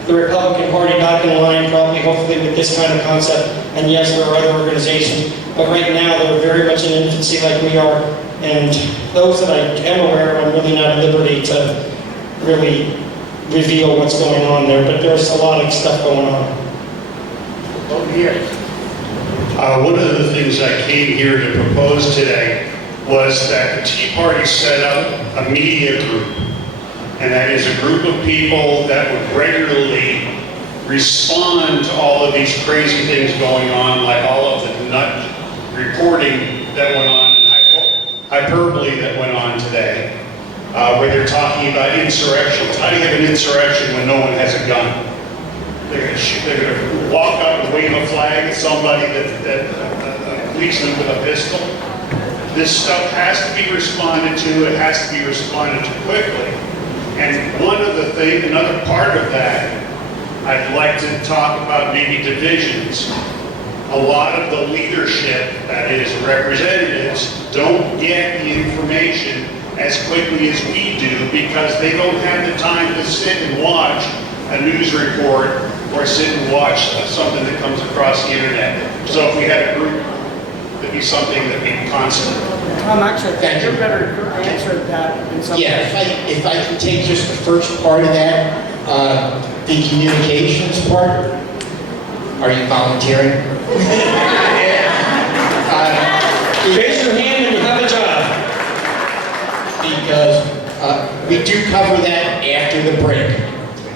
the Republican Party back in line, probably, hopefully, with this kind of concept. And yes, there are other organizations, but right now they're very much in infancy like we are. And those that I am aware of, I'm really not at liberty to really reveal what's going on there, but there's a lot of stuff going on. Over here. One of the things I came here to propose today was that the Tea Party set up a media group. And that is a group of people that would regularly respond to all of these crazy things going on, like all of the nut reporting that went on, hyperbole that went on today, where they're talking about insurrections. How do you have an insurrection when no one has a gun? They're going to walk up and wave a flag at somebody that leaves them with a pistol. This stuff has to be responded to. It has to be responded to quickly. And another part of that, I'd like to talk about maybe divisions. A lot of the leadership, that is representatives, don't get the information as quickly as we do because they don't have the time to sit and watch a news report or sit and watch something that comes across the internet. So if we had a group, it'd be something that we constantly. Tom, actually, you're better answer that in some Yeah, if I can take just the first part of that, the communications part. Are you volunteering? Raise your hand and you have a job. Because we do cover that after the break.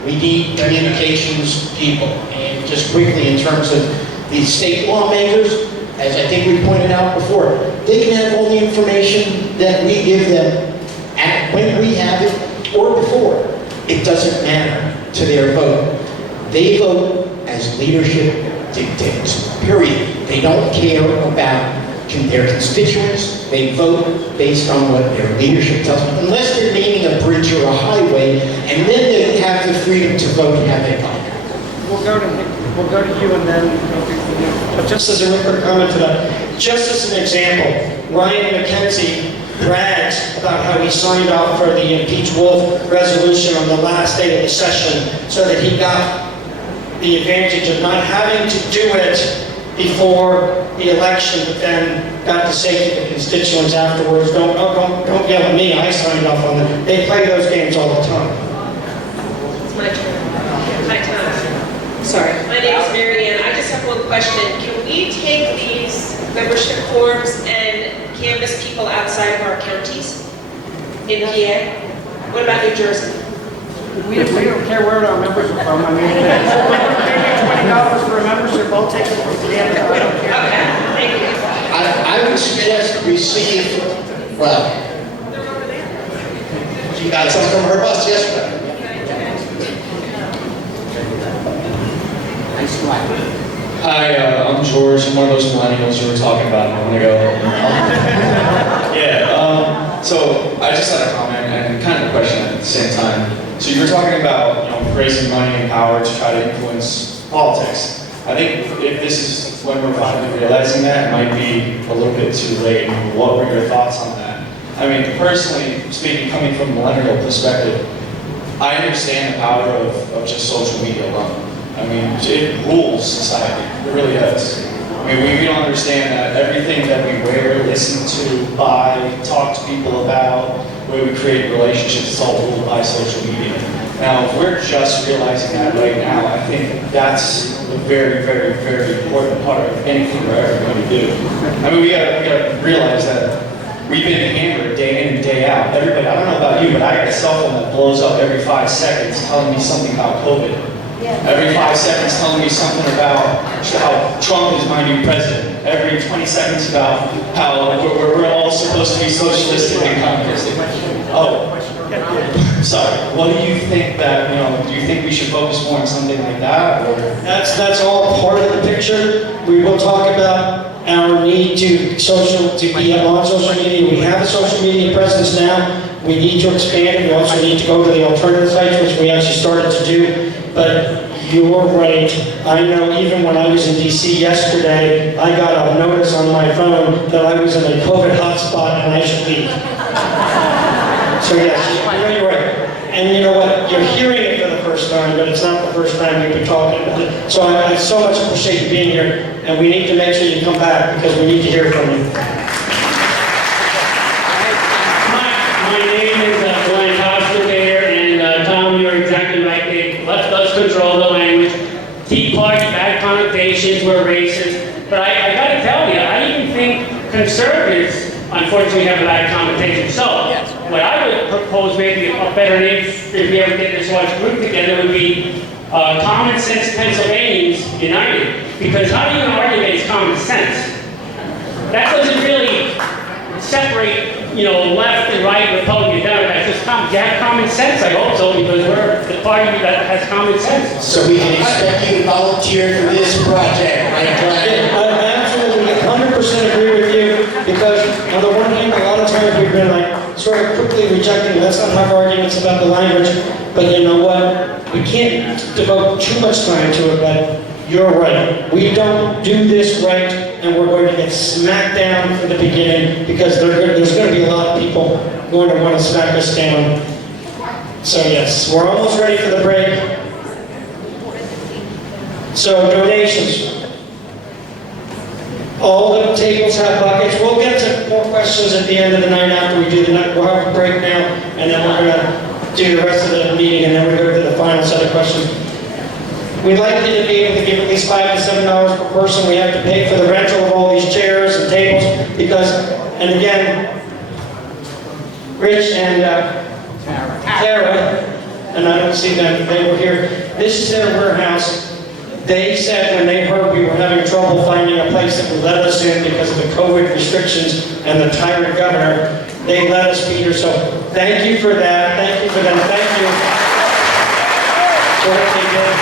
We need communications people. And just quickly, in terms of the state lawmakers, as I think we pointed out before, they can have all the information that we give them when we have it or before. It doesn't matter to their vote. They vote as leadership dictates, period. They don't care about their constituents. They vote based on what their leadership tells them, unless they're naming a bridge or a highway, and then they have the freedom to vote and have their vote. We'll go to you and then But just as a quick comment to that, just as an example, Ryan McKenzie brags about how he signed off for the impeach Wolf resolution on the last day of the session so that he got the advantage of not having to do it before the election, but then got to say to the constituents afterwards, don't yell at me, I signed off on it. They play those games all the time. It's my turn. My turn. Sorry. My name is Mary Ann. I just have one question. Can we take the membership forms and canvass people outside of our counties in PA? What about New Jersey? We don't care where our members are from. I mean, maybe $20 for a membership, I'll take it from the end. I don't care. Okay, thank you. I would suggest receive, well, She got some from her bus yesterday. nice one. Hi, I'm George. I'm one of those millennials you were talking about a moment ago. So I just had a comment and kind of a question at the same time. So you were talking about, raising money and power to try to influence politics. I think if this is when we're finally realizing that, it might be a little bit too late. What were your thoughts on that? I mean, personally speaking, coming from a millennial perspective, I understand the power of just social media alone. I mean, it rules society. It really does. I mean, we don't understand that everything that we wear, listen to, buy, talk to people about, where we create relationships, it's all ruled by social media. Now, if we're just realizing that right now, I think that's a very, very, very important part of anything we're ever going to do. I mean, we gotta realize that we've been hammered day in and day out. Everybody, I don't know about you, but I got a cell phone that blows up every 5 seconds telling me something about COVID. Every 5 seconds telling me something about how Trump is my new president. Every 20 seconds about how we're all supposed to be socialistic and communistic. Oh, sorry. What do you think that, do you think we should focus more on something like that? Or? That's all part of the picture. We will talk about our need to be on social media. We have a social media presence now. We need to expand it. We also need to go to the alternative sites, which we actually started to do. But you're right. I know even when I was in DC yesterday, I got a notice on my phone that I was in a COVID hotspot and I should leave. So yes, you're right. And you know what? You're hearing it for the first time, but it's not the first time you've been talking about it. So I so much appreciate you being here, and we need to make sure you come back because we need to hear from you. My name is Glenn Costader, and Tom, you're exactly right. They left us control the language. Tea Party, bad connotations, were racist. But I got to tell you, I even think conservatives, unfortunately, have a bad connotation. So, what I would propose, maybe a better name, if we ever get this large group together, would be Common Sense Pennsylvanians United. Because how are you going to argue against common sense? That doesn't really separate, left and right, Republican, Democrat. Just you have common sense, I hope so, because we're the party that has common sense. So we can expect you to volunteer for this project, right, Glenn? I absolutely 100% agree with you because on the one hand, a lot of times we've been sort of quickly rejecting, let's not have arguments about the language, but you know what? We can't devote too much time to it, but you're right. We don't do this right, and we're going to get smacked down from the beginning because there's going to be a lot of people going to want to smack us down. So yes, we're almost ready for the break. So donations. All the tables have buckets. We'll get to more questions at the end of the night after we do the night. We'll have a break now, and then we're going to do the rest of the meeting, and then we go to the final set of questions. We'd like you to be able to give at least $5 to $7 per person. We have to pay for the rental of all these chairs and tables because, and again, Rich and Tara, and I don't see them, they were here. This is their warehouse. They said when they heard we were having trouble finding a place that would let us in because of the COVID restrictions and the tyrant governor, they let us be here. So thank you for that. Thank you for them. Thank you for what they did.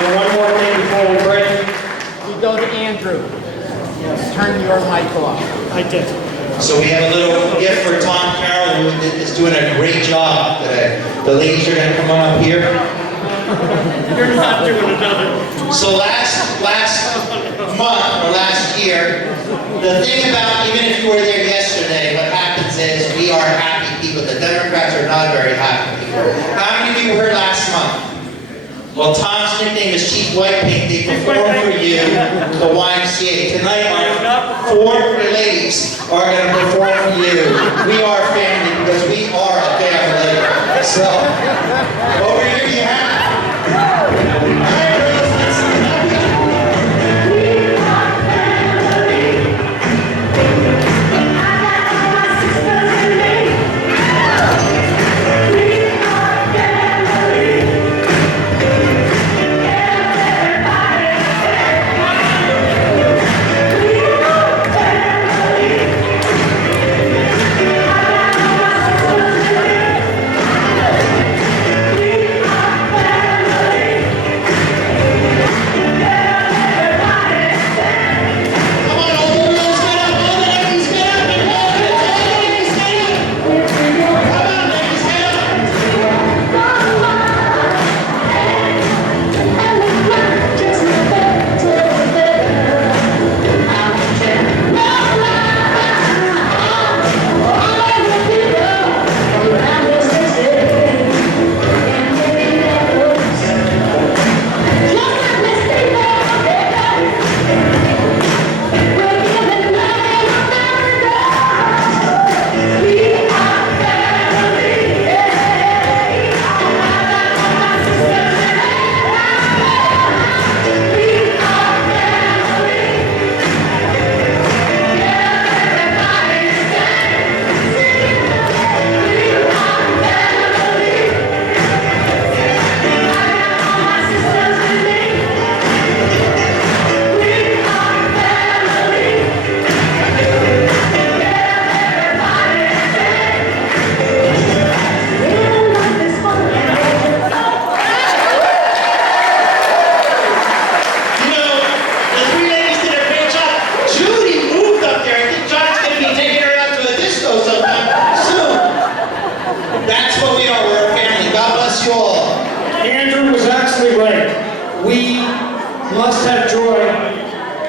And one more thing before we break. We go to Andrew. Yes, turn your mic off. I did. So we have a little gift for Tom Carroll, who is doing a great job today. The ladies are going to come on up here. You're not doing another. So last month or last year, the thing about, even if you were there yesterday, what happens is we are happy people. The Democrats are not very happy people. How many of you were here last month? Well, Tom's nickname is Chief White Paint. They performed for you, the YMCA. Tonight, our 4 ladies are going to perform for you. We are family because we are a family. So, over here you have. bless you all. Andrew was absolutely right. We must have joy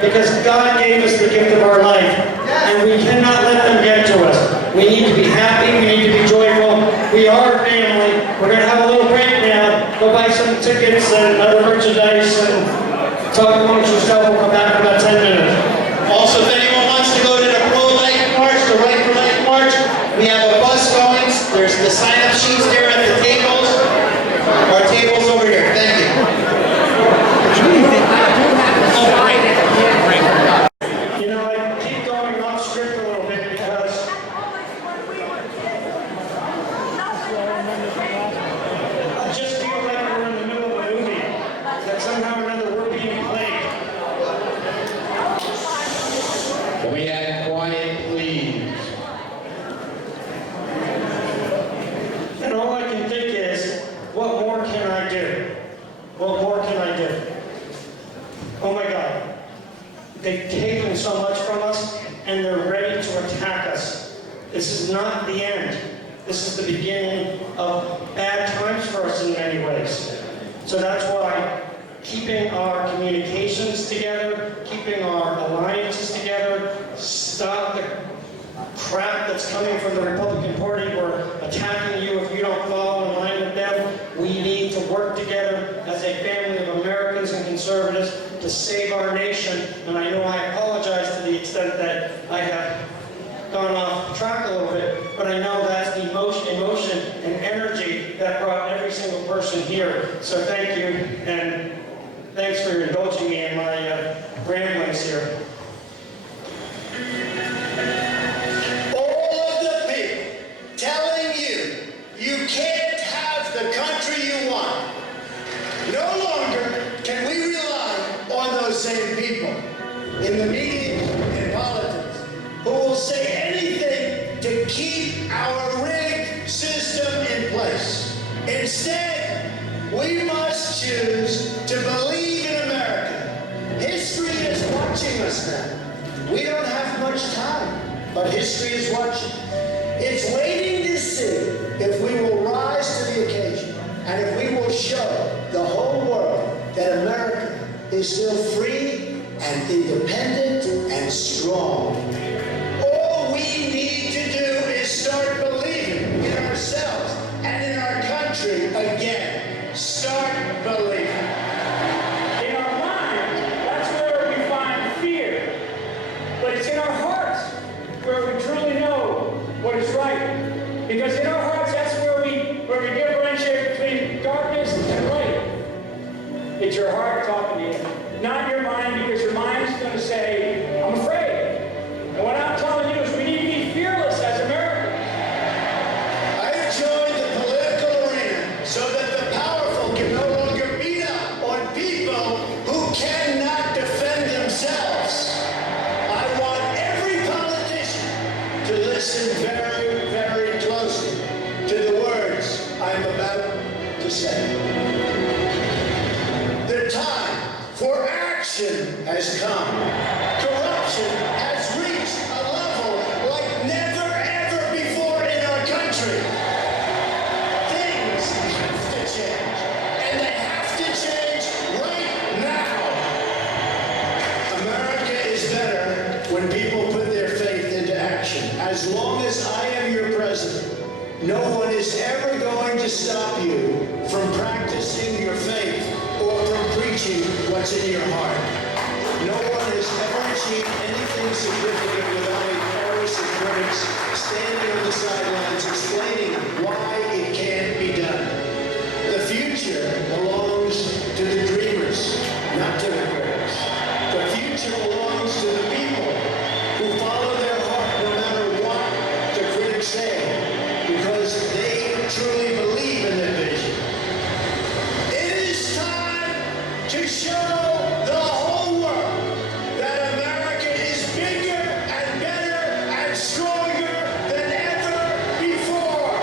because God gave us the gift of our life, and we cannot let them get to us. We need to be happy, we need to be joyful. We are a family. We're going to have a little break now. Go buy some tickets and other merchandise and talk amongst yourself. We'll come back in about 10 minutes. Also, if anyone wants to go to the pro-life march, the Right for Life march, we have a bus going. There's the sign-up sheets there at the tables. Our table's over here. Thank you. You know, I keep going off script a little bit because I just feel like we're in the middle of a movie that somehow or another we're being played. We had quiet, please. And all I can think is, what more can I do? What more can I do? Oh my God. They've taken so much from us, and they're ready to attack us. This is not the end. This is the beginning of bad times for us in many ways. So that's why keeping our communications together, keeping our alliances together, stop the crap that's coming from the Republican Party. We're attacking you if you don't fall in line with them. We need to work together as a family of Americans and conservatives to save our nation. And I know I apologize to the extent that I have gone off track a little bit, but I know that's the emotion and energy that brought every single person here. So thank you, and thanks for indulging me in my ramblings here. All of the people telling you you can't have the country you want. No longer can we rely on those same people in the media and politics who will say anything to keep our rigged system in place. Instead, we must choose to believe in America. History is watching us now. We don't have much time, but history is watching. It's waiting to see if we will rise to the occasion and if we will show the whole world that America is still free and independent and strong. All we need to do is start believing in ourselves and in our country again. Start believing. In our mind, that's where we find fear. But it's in our hearts where we truly know what is right. Because in our hearts, that's where we differentiate between darkness and light. It's your heart talking to you, not your mind, because your mind is going to say, I'm afraid. And what I'm telling you is we need to be fearless as Americans. I have joined the political arena so that the powerful can no longer beat up on people who cannot defend themselves. I want every politician to listen very, very closely to the words I'm about to say. The time for action has come. Corruption has reached a level like never ever before in our country. Things have to change, and they have to change right now. America is better when people put their faith into action. As long as I am your president, no one is ever going to stop you from practicing your faith or from preaching what's in your heart. No one has ever achieved anything significant without a chorus of critics standing on the sidelines explaining why it can't be done. The future belongs to the dreamers, not to the critics. The future belongs to the people who follow their heart no matter what the critics say, because they truly believe in their vision. It is time to show the whole world that America is bigger and better and stronger than ever before.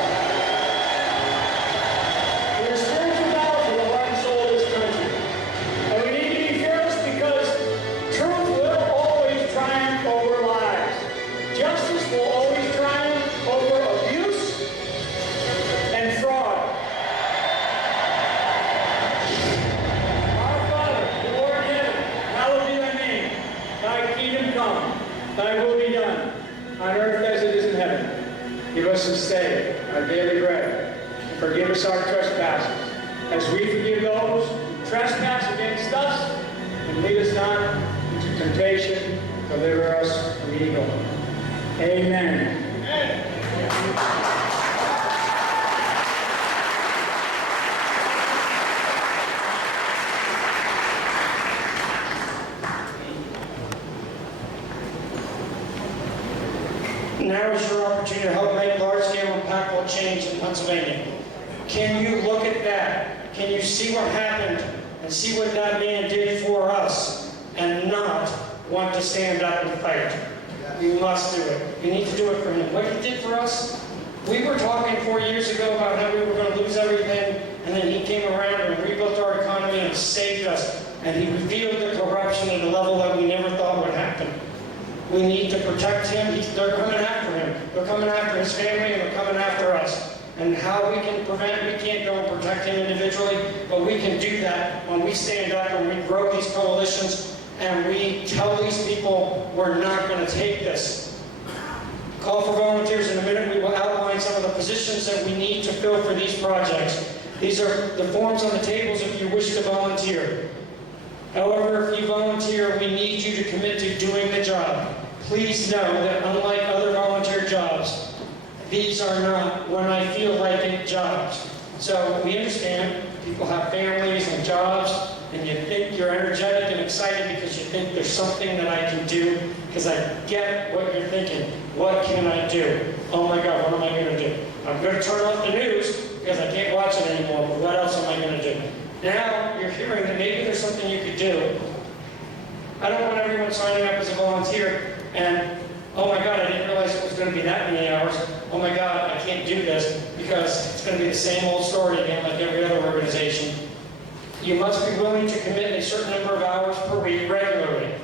us this day our daily bread, and forgive us our trespasses, as we forgive those who trespass against us, and lead us not into temptation, deliver us from evil. Amen. Now is your opportunity to help make large-scale impactful change in Pennsylvania. Can you look at that? Can you see what happened and see what that man did for us and not want to stand up and fight? You must do it. You need to do it for him. What he did for us, we were talking 4 years ago about how we were going to lose everything, and then he came around and rebuilt our economy and saved us, and he revealed the corruption at a level that we never thought would happen. We need to protect him. They're coming after him. They're coming after his family, and they're coming after us. And how we can prevent, we can't go and protect him individually, but we can do that when we stand up and we grow these coalitions and we tell these people we're not going to take this. Call for volunteers in a minute. We will outline some of the positions that we need to fill for these projects. These are the forms on the tables if you wish to volunteer. However, if you volunteer, we need you to commit to doing the job. Please know that unlike other volunteer jobs, these are not when I feel like it jobs. So we understand people have families and jobs, and you think you're energetic and excited because you think there's something that I can do, because I get what you're thinking. What can I do? Oh my God, what am I going to do? I'm going to turn off the news because I can't watch it anymore, but what else am I going to do? Now you're hearing that maybe there's something you could do. I don't want everyone signing up as a volunteer and, oh my God, I didn't realize it was going to be that many hours. Oh my God, I can't do this because it's going to be the same old story again like every other organization. You must be willing to commit a certain number of hours per week regularly.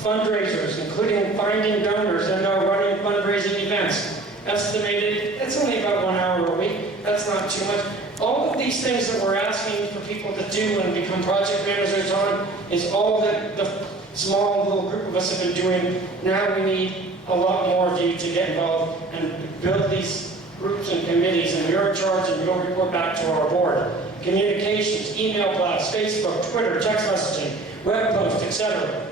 Fundraisers, including finding donors and running fundraising events. Estimated, that's only about 1 hour a week. That's not too much. All of these things that we're asking for people to do and become project managers on is all that the small little group of us have been doing. Now we need a lot more of you to get involved and build these groups and committees, and you're in charge and you'll report back to our board. Communications, email blasts, Facebook, Twitter, text messaging, web posts, etc.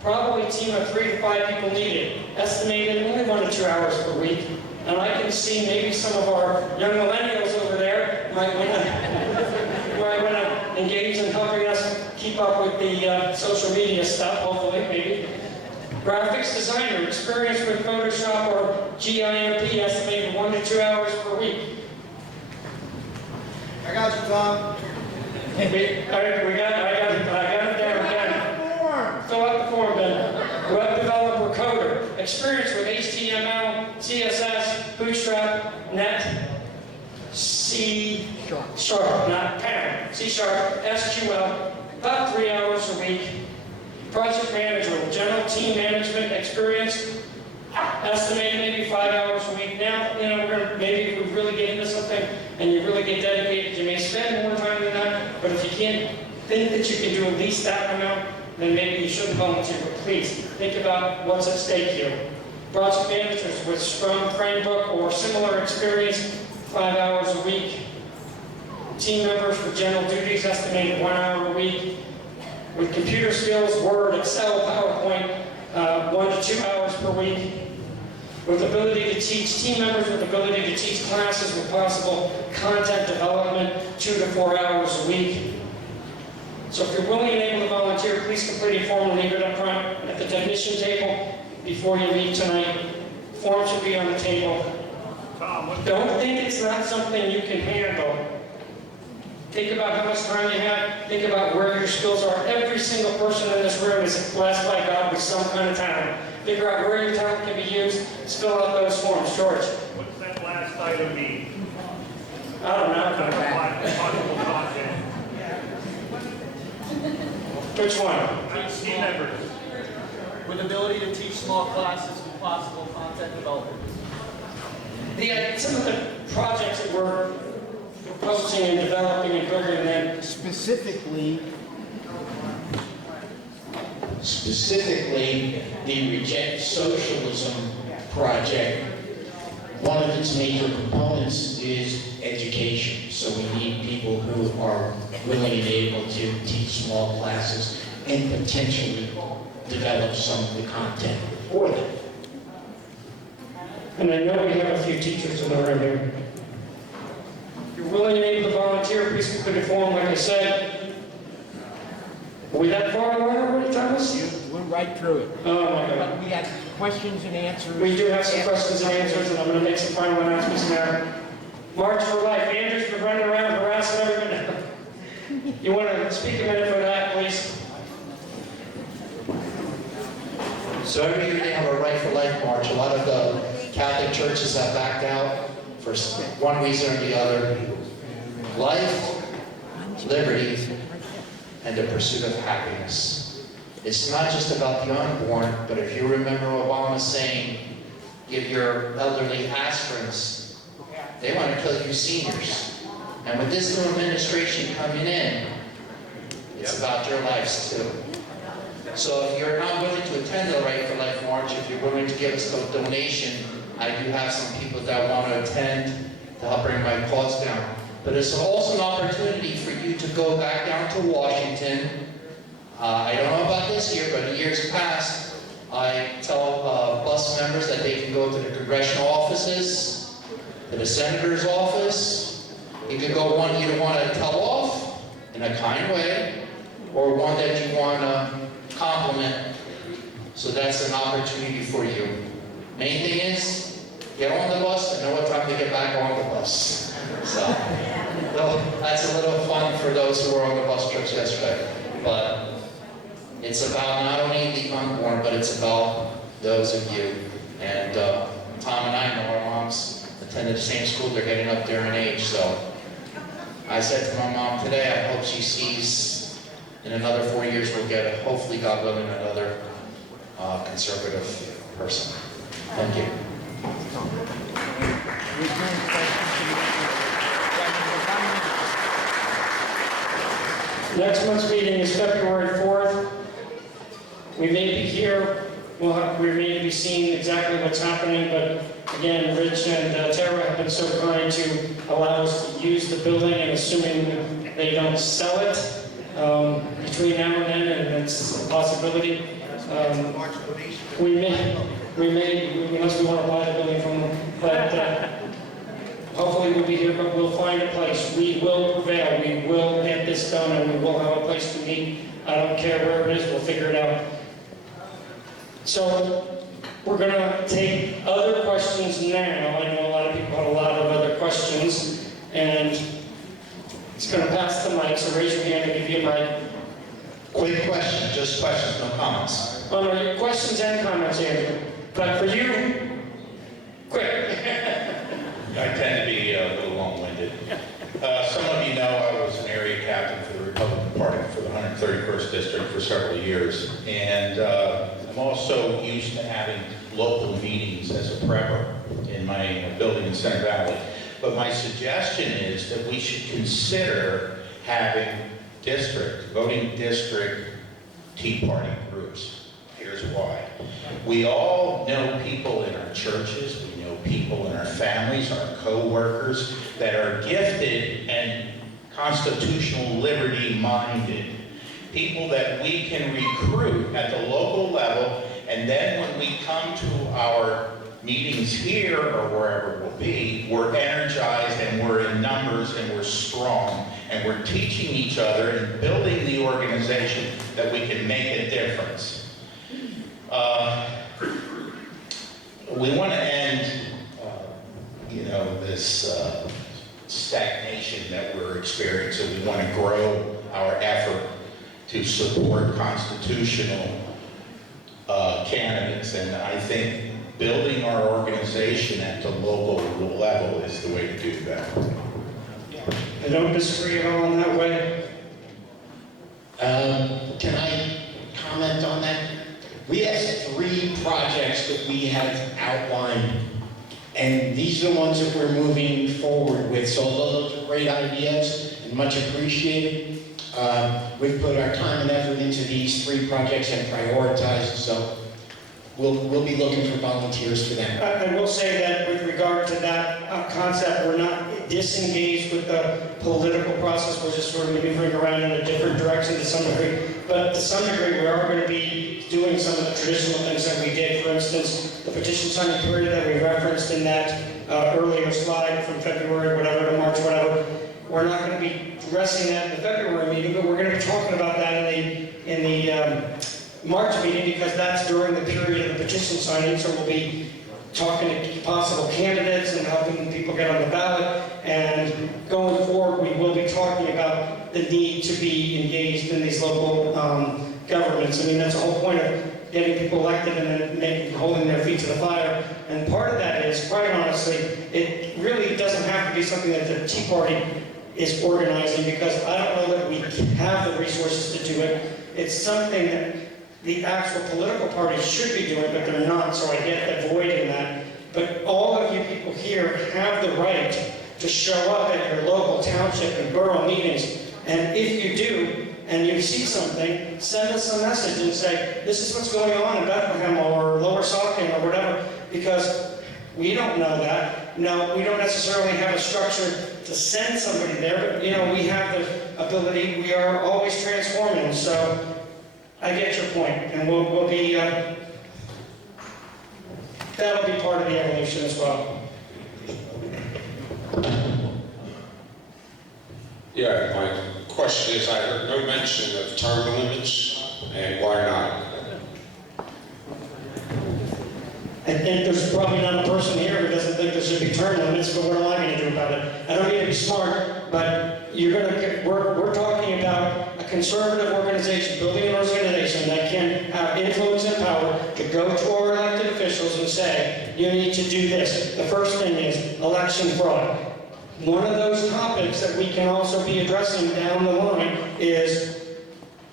Probably a team of 3 to 5 people needed. Estimated only 1 to 2 hours per week. And I can see maybe some of our young millennials over there might want to engage in helping us keep up with the social media stuff, hopefully, maybe. Graphics designer, experience with Photoshop or GIMP, estimated 1 to 2 hours per week. I got you, Tom. I got it down again. Fill out the form then. Web developer, coder, experience with HTML, CSS, Bootstrap, Net, C#, not PAM, C#, SQL, about 3 hours a week. Project manager, general team management experience, estimated maybe 5 hours a week. Now, maybe if we really get into something and you really get dedicated, you may spend more time than that, but if you can't think that you can do at least that amount, then maybe you shouldn't volunteer, but please think about what's at stake here. Project managers with Scrum Framework or similar experience, 5 hours a week. Team members for general duties, estimated 1 hour a week. With computer skills, Word, Excel, PowerPoint, 1 to 2 hours per week. With ability to teach, team members with ability to teach classes with possible content development, 2 to 4 hours a week. So if you're willing and able to volunteer, please complete a form and leave it up front at the technician table before you leave tonight. Forms should be on the table. Don't think it's not something you can handle. Think about how much time you have. Think about where your skills are. Every single person in this room is blessed by God with some kind of talent. Figure out where your talent can be used. Fill out those forms. George. What does that last item mean? I don't know. Possible content. Which one? Team members. With ability to teach small classes with possible content development. Some of the projects that we're proposing and developing and building them. Specifically, the Reject Socialism project, one of its major components is education. So we need people who are willing and able to teach small classes and potentially develop some of the content for them. And I know we have a few teachers in the room here. If you're willing and able to volunteer, please keep it informed, like I said. Are we that far along already, Thomas? We're right through it. Oh, my God. We have questions and answers. We do have some questions and answers, and I'm going to make some final announcements now. March for Life. Andrew's been running around harassing everyone. You want to speak a minute for that, please? So every year they have a Right for Life March. A lot of the Catholic churches have backed out for one reason or the other. Life, liberty, and the pursuit of happiness. It's not just about the unborn, but if you remember Obama saying, give your elderly aspirins, they want to kill you seniors. And with this new administration coming in, it's about their lives too. So if you're not willing to attend the Right for Life March, if you're willing to give us a donation, I do have some people that want to attend to help bring my costs down. But it's also an opportunity for you to go back down to Washington. I don't know about this year, but in years past, I tell bus members that they can go to the congressional offices, to the senator's office. You can go one you want to tell off in a kind way, or one that you want to compliment. So that's an opportunity for you. Main thing is, get on the bus and know what time to get back on the bus. So, that's a little fun for those who were on the bus trips yesterday. But it's about not only the unborn, but it's about those of you. And Tom and I know our moms attended the same school. They're getting up there in age. So I said to my mom today, I hope she sees in another 4 years we'll get, hopefully, God willing, another conservative person. Thank you. Next month's meeting is February 4th. We may be here, we may be seeing exactly what's happening, but again, Rich and Tara have been so kind to allow us to use the building, and assuming they don't sell it between now and then, and it's a possibility. We may, unless we want to buy the building from them, but hopefully we'll be here, but we'll find a place. We will prevail. We will get this done, and we will have a place to meet. I don't care where it is, we'll figure it out. So we're going to take other questions now. I know a lot of people have a lot of other questions, and it's going to pass the mic, so raise your hand and give you a mic. Quick question, just questions, no comments. Oh, no, questions and comments, Andrew. But for you, quick. I tend to be a little long-winded. Some of you know I was an area captain for the Republican Party for the 131st District for several years. And I'm also used to having local meetings as a prepper in my building in Center Valley. But my suggestion is that we should consider having voting district Tea Party groups. Here's why. We all know people in our churches, we know people in our families, our co-workers that are gifted and constitutional liberty minded. People that we can recruit at the local level, and then when we come to our meetings here or wherever we'll be, we're energized and we're in numbers and we're strong and we're teaching each other and building the organization that we can make a difference. We want to end, this stagnation that we're experiencing. We want to grow our effort to support constitutional candidates, and I think building our organization at the local level is the way to do that. I don't disagree at all in that way. Can I comment on that? We have 3 projects that we have outlined, and these are the ones that we're moving forward with. So those are great ideas and much appreciated. We've put our time and effort into these 3 projects and prioritized. So we'll be looking for volunteers for that. I will say that with regard to that concept, we're not disengaged with the political process. We're just sort of maneuvering around in a different direction to some degree. But to some degree, we are going to be doing some of the traditional things that we did. For instance, the petition signing period that we referenced in that earlier slide from February, whatever, to March, whatever. We're not going to be addressing that in the February meeting, but we're going to be talking about that in the March meeting, because that's during the period of the petition signing. So we'll be talking to possible candidates and helping people get on the ballot. And going forward, we will be talking about the need to be engaged in these local governments. I mean, that's the whole point of getting people elected and then holding their feet to the fire. And part of that is, quite honestly, it really doesn't have to be something that the Tea Party is organizing, because I don't know that we have the resources to do it. It's something that the actual political parties should be doing, but they're not, so I get the void in that. But all of you people here have the right to show up at your local township and borough meetings. And if you do, and you see something, send us a message and say, this is what's going on in Bethlehem or Lower Saucon or whatever, because we don't know that. No, we don't necessarily have a structure to send somebody there, but we have the ability. We are always transforming, so I get your point, and we'll be, that'll be part of the evolution as well. Yeah, my question is, I heard no mention of term limits, and why not? I think there's probably not a person here who doesn't think there should be term limits, but what am I going to do about it? I don't need to be smart, but we're talking about a conservative organization, building an organization that can have influence and power to go to our elected officials and say, you need to do this. The first thing is election fraud. One of those topics that we can also be addressing down the line is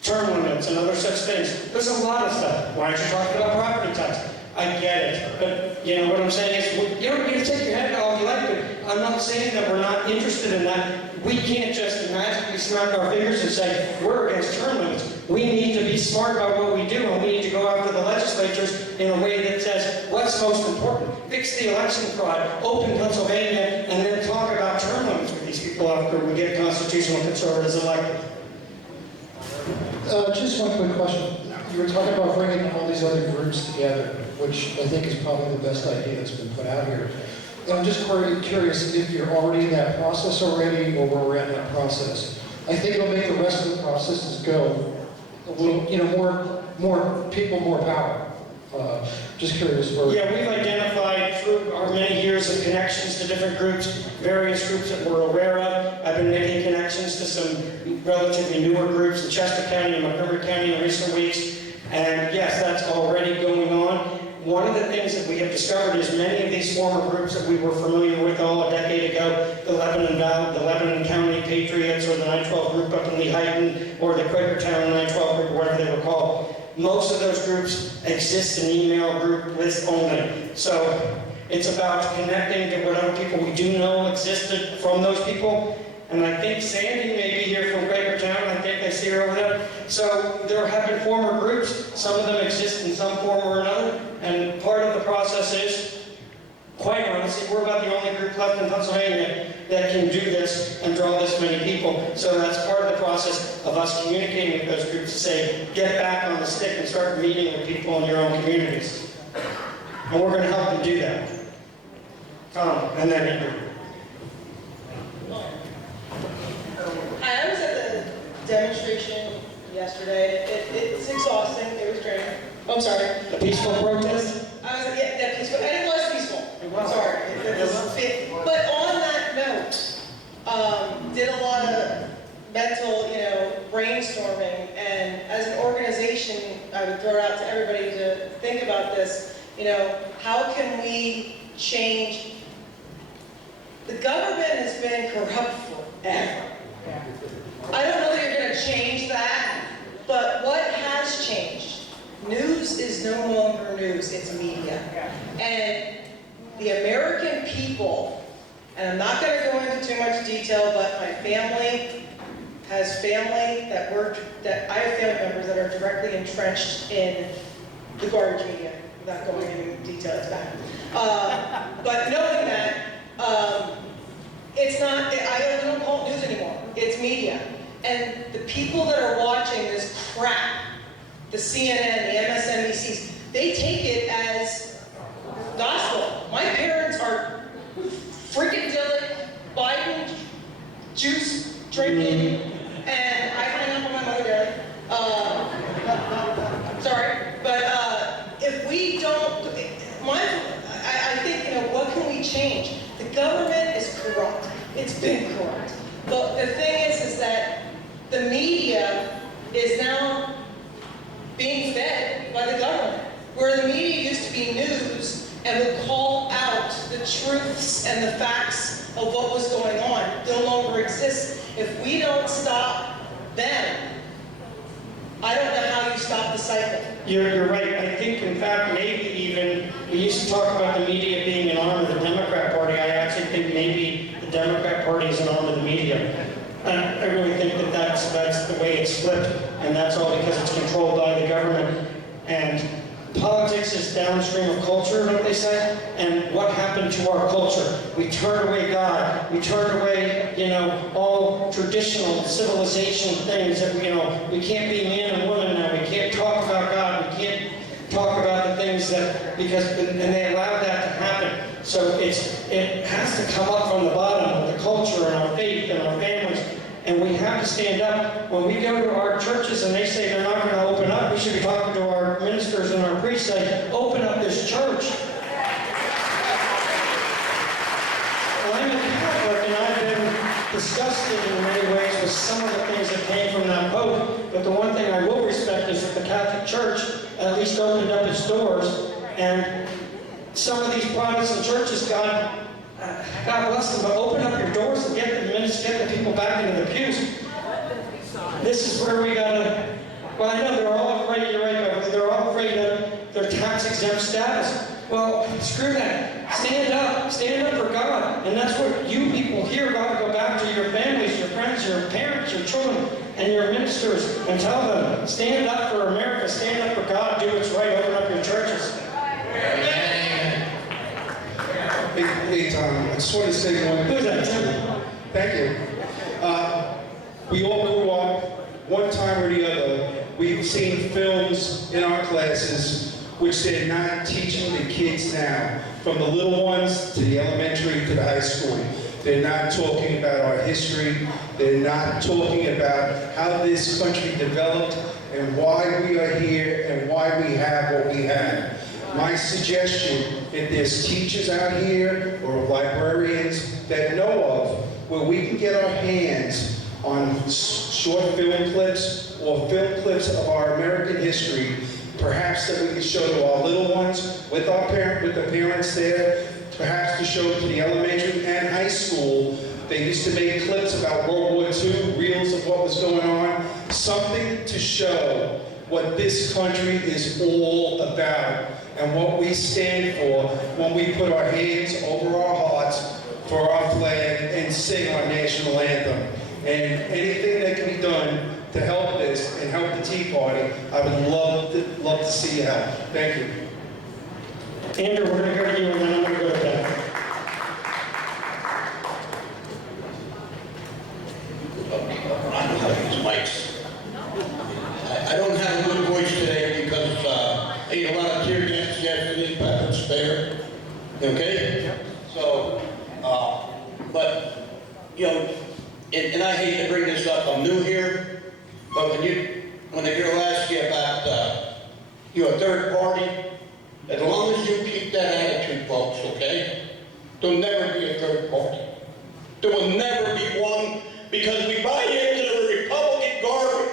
term limits and other such things. There's a lot of stuff. Why aren't you talking about property tax? I get it, but what I'm saying is, you don't need to take your head all you like, but I'm not saying that we're not interested in that. We can't just magically snap our fingers and say, we're against term limits. We need to be smart about what we do, and we need to go after the legislatures in a way that says, what's most important? Fix the election fraud, open Pennsylvania, and then talk about term limits with these people after we get constitutional conservatives elected. Just one quick question. You were talking about bringing all these other groups together, which I think is probably the best idea that's been put out here. And I'm just curious if you're already in that process already, or where we're at in that process. I think it'll make the rest of the processes go a little, more people, more power. Just curious where... Yeah, we've identified through our many years of connections to different groups, various groups that we're aware of. I've been making connections to some relatively newer groups in Chester County and Montgomery County in recent weeks. And yes, that's already going on. One of the things that we have discovered is many of these former groups that we were familiar with a decade ago, the Lebanon County Patriots, or the 912 group up in Lehighton, or the Quakertown 912 group, or whatever they were called. Most of those groups exist in email group list only. So it's about connecting to whatever people we do know existed from those people. And I think Sandy may be here from Quakertown. I think I see her over there. So there have been former groups. Some of them exist in some form or another. And part of the process is, quite honestly, we're about the only group left in Pennsylvania that can do this and draw this many people. So that's part of the process of us communicating with those groups to say, get back on the stick and start meeting with people in your own communities. And we're going to help them do that. Tom, and then Andrew. Hi, I was at the demonstration yesterday. It's exhausting. It was draining. Oh, I'm sorry. The peaceful protest? I was at peaceful, and it was peaceful. It was. Sorry. But on that note, did a lot of mental, brainstorming, and as an organization, I would throw it out to everybody to think about this. How can we change? The government has been corrupt forever. I don't know that you're going to change that, but what has changed? News is no longer news, it's media. And the American people, and I'm not going to go into too much detail, but my family has family that I have family members that are directly entrenched in the garbage media. without going into detail, it's bad. But knowing that, it's not, I don't call it news anymore, it's media. And the people that are watching this crap, the CNN, the MSNBCs, they take it as gospel. My parents are freaking Dylan, Biden, juice drinking, and I hang up on my mother daily. Sorry, but if we don't, I think, what can we change? The government is corrupt. It's been corrupt. But the thing is that the media is now being fed by the government, where the media used to be news and would call out the truths and the facts of what was going on. It no longer exists. If we don't stop them, I don't know how you stop the cycle. You're right. I think, in fact, maybe even, we used to talk about the media being an arm of the Democrat Party. I actually think maybe the Democrat Party is an arm of the media. I really think that that's the way it's flipped, and that's all because it's controlled by the government. And politics is downstream of culture, don't they say? And what happened to our culture? We turned away God. We turned away, all traditional civilization things that, we can't be man and woman now. We can't talk about God. We can't talk about the things that, and they allowed that to happen. So it has to come up from the bottom with the culture and our faith and our families. And we have to stand up. When we go to our churches and they say they're not going to open up, we should be talking to our ministers and our priests saying, open up this church. Well, I'm a Catholic and I've been disgusted in many ways with some of the things that came from that Pope. But the one thing I will respect is that the Catholic Church at least opened up its doors. And some of these Protestant churches, God bless them, but open up your doors and get the people back into the pews. This is where we gotta, well, I know they're all afraid, you're right, but they're all afraid of their tax-exempt status. Well, screw that. Stand up for God. And that's what you people here got to go back to your families, your friends, your parents, your children, and your ministers, and tell them, stand up for America, stand up for God, do what's right, open up your churches. Hey, Tom, I just want to say one thing. Thank you. We all grew up, one time or the other, we've seen films in our classes which they're not teaching the kids now, from the little ones to the elementary to the high school. They're not talking about our history. They're not talking about how this country developed and why we are here and why we have what we have. My suggestion, if there's teachers out here or librarians that know of where we can get our hands on short film clips or film clips of our American history, perhaps that we can show to our little ones with the parents there, perhaps to show to the elementary and high school. They used to make clips about World War II, reels of what was going on, something to show what this country is all about and what we stand for when we put our hands over our hearts for our flag and sing our national anthem. And anything that can be done to help this and help the Tea Party, I would love to see you help. Thank you. Andrew, we're going to go to you and then I'm going to go to Ben. I don't have a good voice today because I ate a lot of tear gas yesterday, pepper spare. Okay? So, but, and I hate to bring this up, I'm new here, but when the girl asked you about you're a third party, as long as you keep that attitude, folks, okay? There'll never be a third party. There will never be one because we buy into the Republican garbage.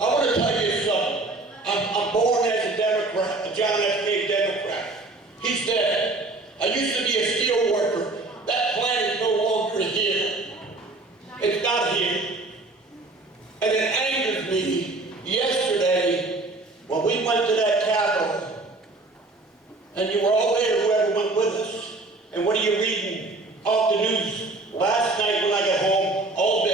I want to tell you something. I'm born as a Democrat, a John F. Kennedy Democrat. He's dead. I used to be a steel worker. That plant is no longer here. It's not here. And it angers me yesterday when we went to that Capitol and you were all there, whoever went with us. And what are you reading off the news? Last night when I got home, all day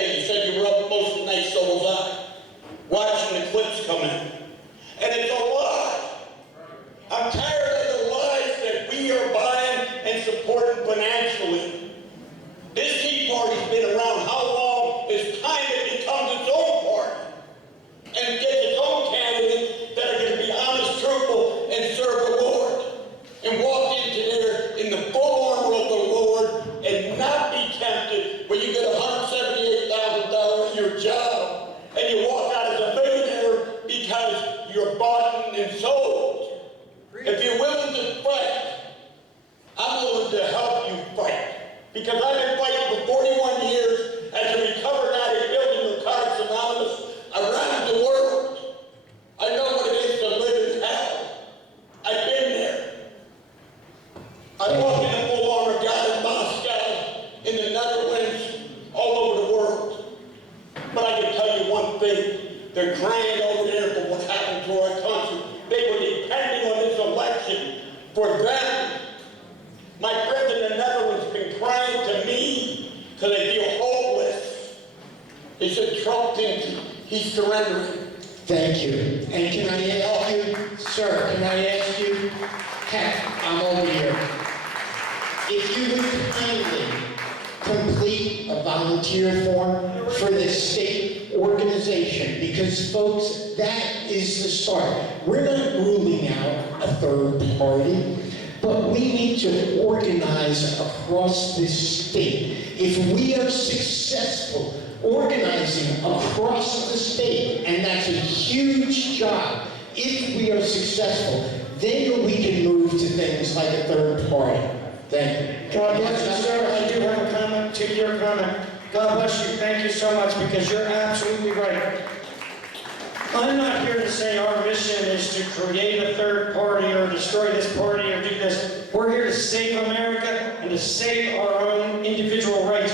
you get $178,000 a year job and you walk out as a millionaire because you're bought and sold. If you're willing to fight, I'm willing to help you fight. Because I've been fighting for 41 years as a recovered addict building Narcotics Anonymous around the world. I know what it is to live in hell. I've been there. I walked in a full armor God in Moscow, in the Netherlands, all over the world. But I can tell you one thing, they're crying over there for what happened to our country. They were depending on this election for them. My friends in the Netherlands have been crying to me because they feel hopeless. They said Trump thinks he's surrendering. Thank you. And can I ask you, sir, can I ask you, Heck, I'm over here. If you would kindly complete a volunteer form for the state organization, because folks, that is the start. We're not ruling out a third party, but we need to organize across this state. If we are successful organizing across the state, and that's a huge job, if we are successful, then we can move to things like a third party. Thank you. God bless you, sir. I do have a comment to your comment. God bless you. Thank you so much, because you're absolutely right. I'm not here to say our mission is to create a third party or destroy this party or do this. We're here to save America and to save our own individual rights.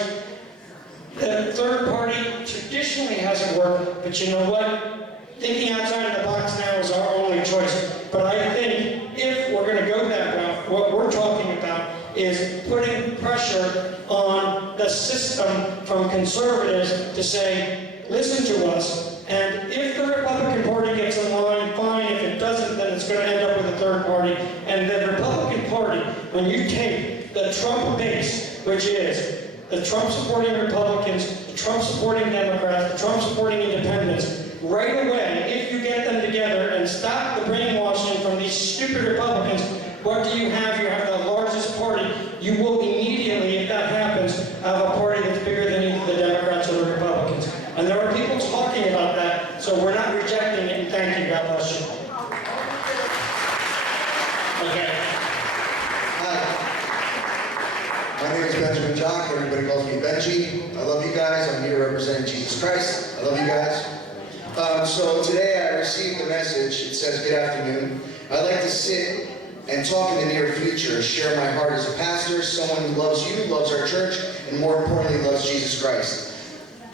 The third party traditionally hasn't worked, but you know what? Thinking outside of the box now is our only choice. But I think if we're going to go that route, what we're talking about is putting pressure on the system from conservatives to say, listen to us, and if the Republican Party gets in line, fine. If it doesn't, then it's going to end up with a third party. And the Republican Party, when you take the Trump base, which is the Trump-supporting Republicans, the Trump-supporting Democrats, the Trump-supporting Independents, right away, if you get them together and stop the brainwashing from these stupid Republicans, what do you have? You have the largest party. You will immediately, if that happens, have a party that's bigger than either the Democrats or the Republicans. And there are people talking about that, so we're not rejecting it, and thank you. God bless you. Okay. Hi. My name is Benjamin Jock. Everybody calls me Benji. I love you guys. I'm here representing Jesus Christ. I love you guys. So today I received a message. It says, good afternoon. I'd like to sit and talk in the near future, share my heart as a pastor, someone who loves you, loves our church, and more importantly, loves Jesus Christ.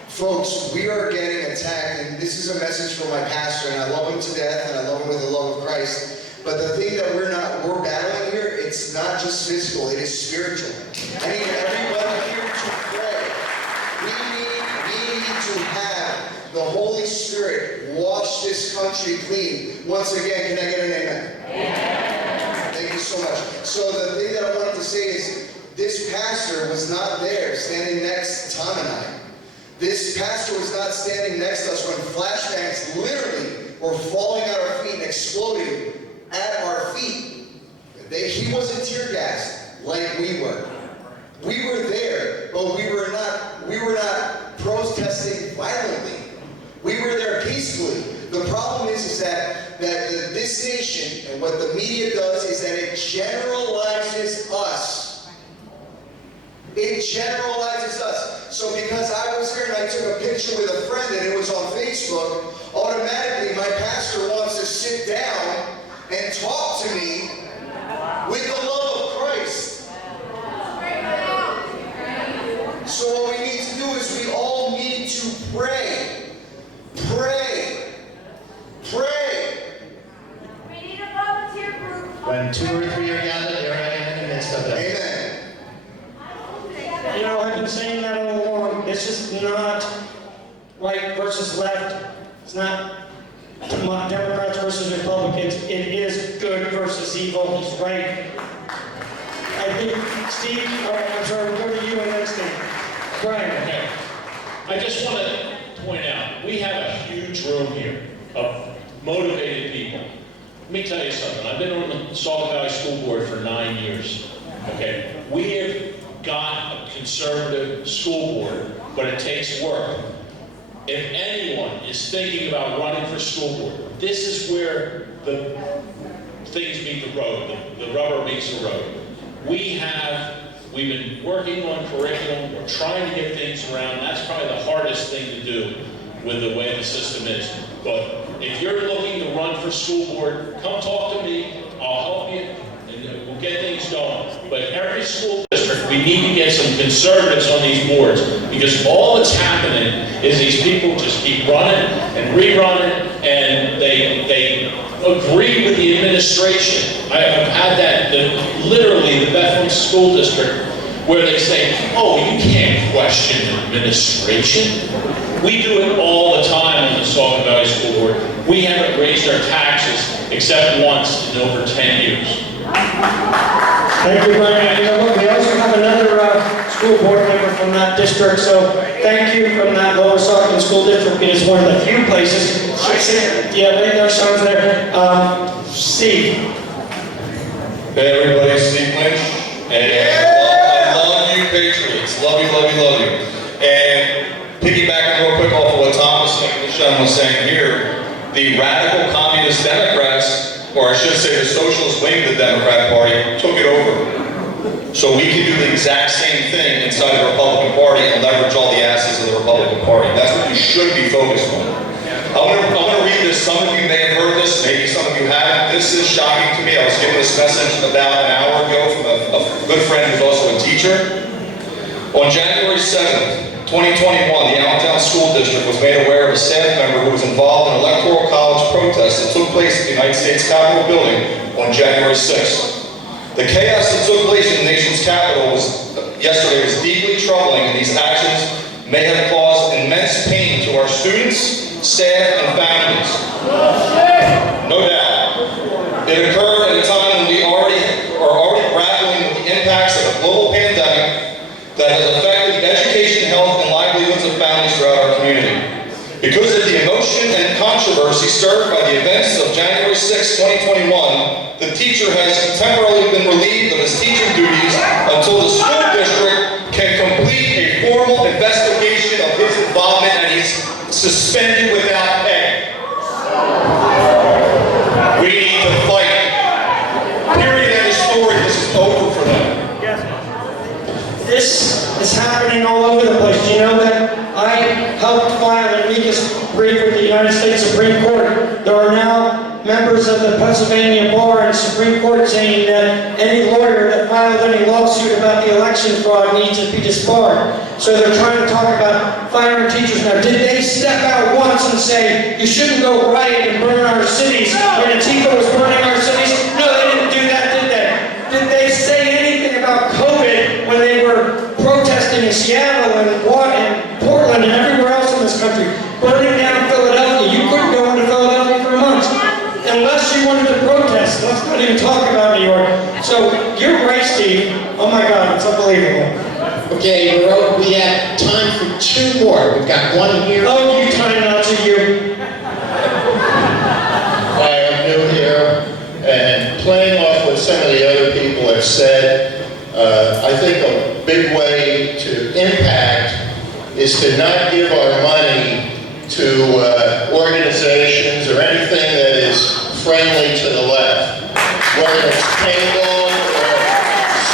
Folks, we are getting attacked, and this is a message from my pastor, and I love him to death, and I love him with the love of Christ. But the thing that we're battling here, it's not just physical, it is spiritual. I need everybody here to pray. We need to have the Holy Spirit wash this country clean. Once again, can I get an amen? Amen. Thank you so much. So the thing that I wanted to say is, this pastor was not there standing next to Tom and I. This pastor was not standing next to us when flashbangs literally were falling at our feet and exploding at our feet. He wasn't tear gassed like we were. We were there, but we were not protesting violently. We were there peacefully. The problem is that this nation and what the media does is that it generalizes us. It generalizes us. So because I was here and I took a picture with a friend and it was on Facebook, automatically my pastor wants to sit down and talk to me with the love of Christ. So what we need to do is we all need to pray. Pray. Pray. We need a volunteer group. When 2 or 3 are gathered, there I am in the midst of them. Amen. You know, I've been saying that all along. This is not right versus left. It's not Democrats versus Republicans. It is good versus evil. He's right. I think, Steve, I'm sorry, we'll go to you and then Steve. Brian. Okay. I just want to point out, we have a huge room here of motivated people. Let me tell you something. I've been on the Salt Valley School Board for 9 years. Okay. We have got a conservative school board, but it takes work. If anyone is thinking about running for school board, this is where the things meet the road, the rubber meets the road. We've been working on curriculum, we're trying to get things around. That's probably the hardest thing to do with the way the system is. But if you're looking to run for school board, come talk to me, I'll help you, and we'll get things going. But every school district, we need to get some conservatives on these boards, because all that's happening is these people just keep running and rerunning, and they agree with the administration. I've had that, literally the Bethlehem School District, where they say, oh, you can't question administration. We do it all the time on the Saucon Valley School Board. We haven't raised our taxes except once in over 10 years. Thank you, Brian. You know what, we also have another school board member from that district, so thank you from that Lower Saucon School District. It is one of the few places. Yeah, right there, son's there. Steve. Hey everybody, Steve Lynch. And I love you Patriots. Love you, love you, love you. And piggybacking real quick off of what Tom was saying, this gentleman was saying here, the radical communist Democrats, or I should say the socialist wing of the Democrat Party, took it over. So we can do the exact same thing inside the Republican Party and leverage all the assets of the Republican Party. That's what you should be focused on. I'm going to read this. Some of you may have heard this, maybe some of you haven't. This is shocking to me. I was given this message about an hour ago from a good friend who's also a teacher. On January 7th, 2021, the Allentown School District was made aware of a staff member who was involved in an electoral college protest that took place at the United States Capitol building on January 6th. The chaos that took place in the nation's capital yesterday was deeply troubling, and these actions may have caused immense pain to our students, staff, and families. No doubt. It occurred at a time when we are already grappling with the impacts of a global pandemic that has affected education, health, and livelihoods of families throughout our community. Because of the emotion and controversy stirred by the events of January 6, 2021, the teacher has temporarily been relieved of his teaching duties until the school district can complete a formal investigation of his involvement, and he's suspended without pay. We need to fight. Period. End of story. This is over for them. This is happening all over the place. Do you know that I helped file an amicus brief with the United States Supreme Court? There are now members of the Pennsylvania Bar and Supreme Court saying that any lawyer that filed any lawsuit about the election fraud needs to be disbarred. So they're trying to talk about firing teachers. Now, did they step out once and say, you shouldn't go riot and burn our cities when Antifa was burning our cities? No, they didn't do that, did they? Did they say anything about COVID when they were protesting in Seattle and Portland and everywhere else in this country, burning down Philadelphia? You couldn't go into Philadelphia for months unless you wanted to protest. Let's not even talk about New York. So you're right, Steve. Oh my God, it's unbelievable. Okay, we have time for two more. We've got one here. Oh, you time out to you. Hi, I'm new here, and playing off what some of the other people have said, I think a big way to impact is to not give our money to organizations or anything that is friendly to the left. Whether it's cable or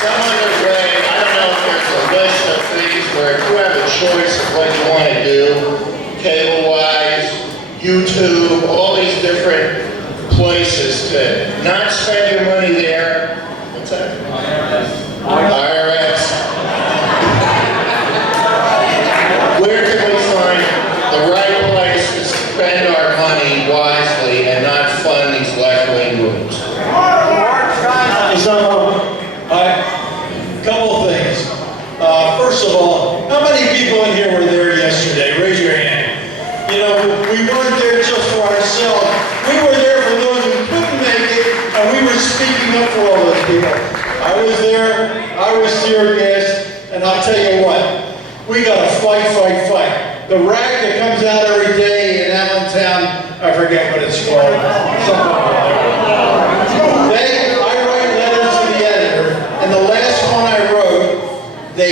some other way, I don't know if there's a list of things where if you have a choice of what you want to do, cable-wise, YouTube, all these different places to not spend your money there. What's that? IRS. Where can we find the right place to spend our money wisely and not fund these left-wing groups? Couple of things. First of all, how many people in here were there yesterday? Raise your hand. You know, we weren't there just for ourselves. We were there for those who couldn't make it, and we were speaking up for all those people. I was there, I was tear gassed, and I'll tell you what, we got to fight. The rag that comes out every day in Allentown, I forget what it's called. I write letters to the editor, and the last one I wrote, they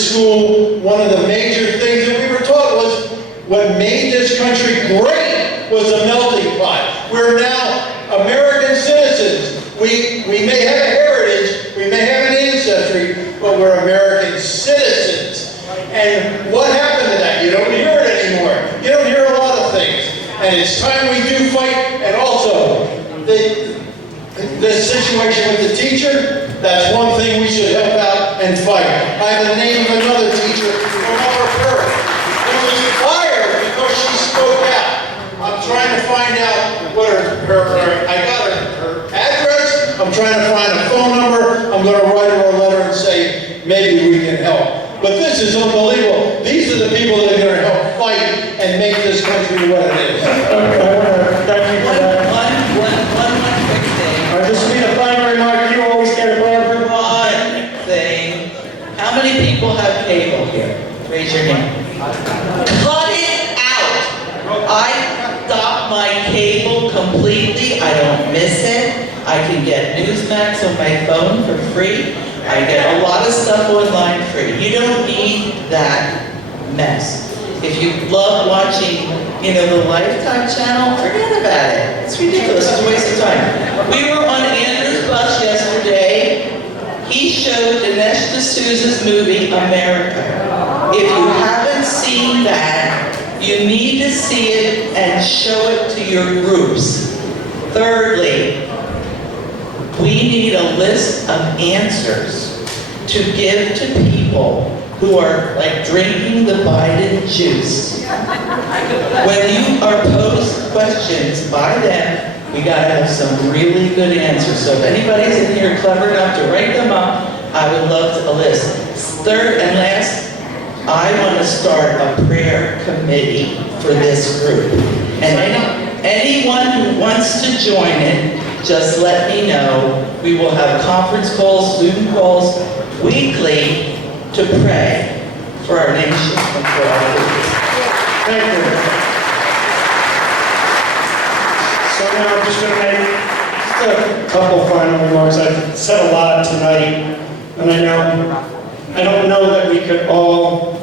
school, one of the major things that we were taught was what made this country great was a melting pot. We're now American citizens. We may have a heritage, we may have an ancestry, but we're American citizens. And what happened to that? You don't hear it anymore. You don't hear a lot of things. And it's time we do fight. And also, the situation with the teacher, that's one thing we should help out and fight. I have the name of another teacher from our parish who was fired because she spoke out. I'm trying to find out what I got her address. I'm trying to find a phone number. I'm going to write her a letter and say, maybe we can help. But this is unbelievable. These are the people that are going to help fight and make this country what it is. Thank you for that. One quick thing. I just need a final remark. You always get a Barbara. One thing. How many people have cable here? Raise your hand. Cut it out. I stop my cable completely. I don't miss it. I can get Newsmax on my phone for free. I get a lot of stuff online free. You don't need that mess. If you love watching, the Lifetime channel, forget about it. It's ridiculous. It's a waste of time. We were on Andrew's bus yesterday. He showed Dinesh D'Souza's movie, America. If you haven't seen that, you need to see it and show it to your groups. Thirdly, we need a list of answers to give to people who are like drinking the Biden juice. When you are posed questions by them, we gotta have some really good answers. So if anybody's in here clever enough to write them up, I would love a list. Third and last, I want to start a prayer committee for this group. And anyone who wants to join it, just let me know. We will have conference calls, Zoom calls, weekly to pray for our nation and for our leaders. Thank you. So now I'm just going to make just a couple final remarks. I've said a lot tonight, and I don't know that we could all,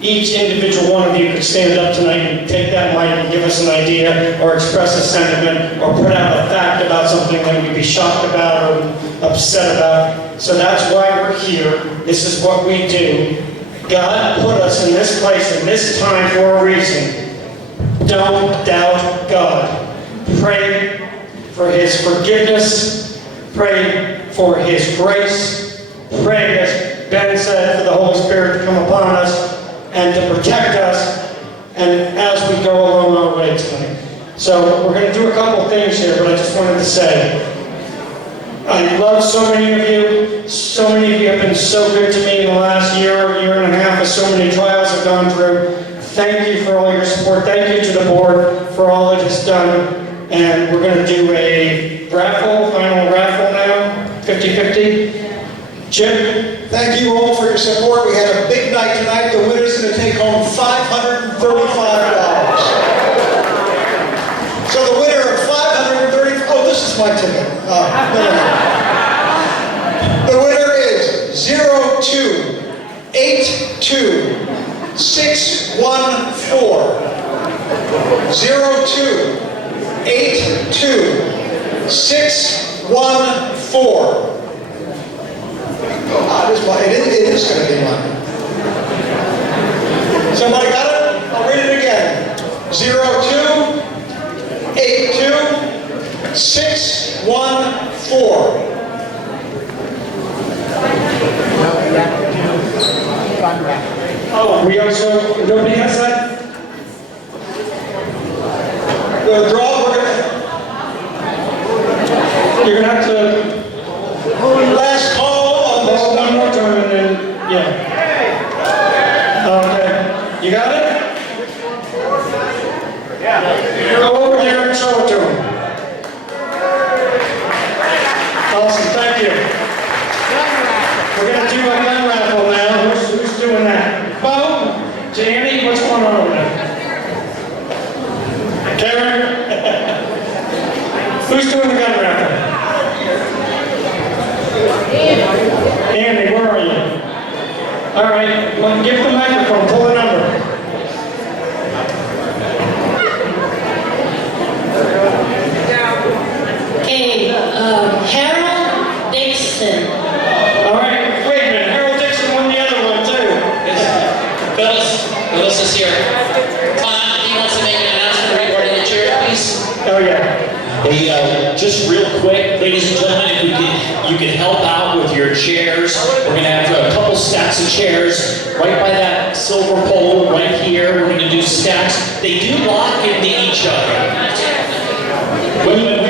each individual one of you could stand up tonight and take that mic and give us an idea or express a sentiment or put out a fact about something that we'd be shocked about or upset about. So that's why we're here. This is what we do. God put us in this place in this time for a reason. Don't doubt God. Pray for His forgiveness. Pray for His grace. Pray, as Ben said, for the Holy Spirit to come upon us and to protect us, and as we go along our way tonight. So we're going to do a couple things here, but I just wanted to say, I love so many of you. So many of you have been so good to me in the last year and a half, as so many trials have gone through. Thank you for all your support. Thank you to the board for all it has done. And we're going to do a final raffle now, 50-50. Jim? Thank you all for your support. We had a big night tonight. The winner's going to take home $535. So the winner of $530. Oh, this is my ticket. No. The winner is 0282614. 0282614. It is going to be mine. Somebody got it? I'll read it again. 0282614. Oh, we also, nobody has that? The draw, you're going to have to... Last call on this. One more time and then, yeah. Okay. You got it? Yeah. Go over there and show it to him. Awesome, thank you. We're going to do a gun raffle now. Who's doing that? Bo? Jamie? What's going on over there? Karen? Who's doing the gun raffle? Andy, where are you? All right, well, give the microphone, pull a number. Okay, Harold Dixon. All right, wait a minute, Harold Dixon won the other one too. Phyllis is here. Tom, he wants to make an announcement regarding the chair, please. Oh, yeah. Hey, just real quick, ladies and gentlemen, if you could help out with your chairs. We're gonna have a couple stacks of chairs right by that silver pole right here. We're gonna do stacks. They do lock into each other. When you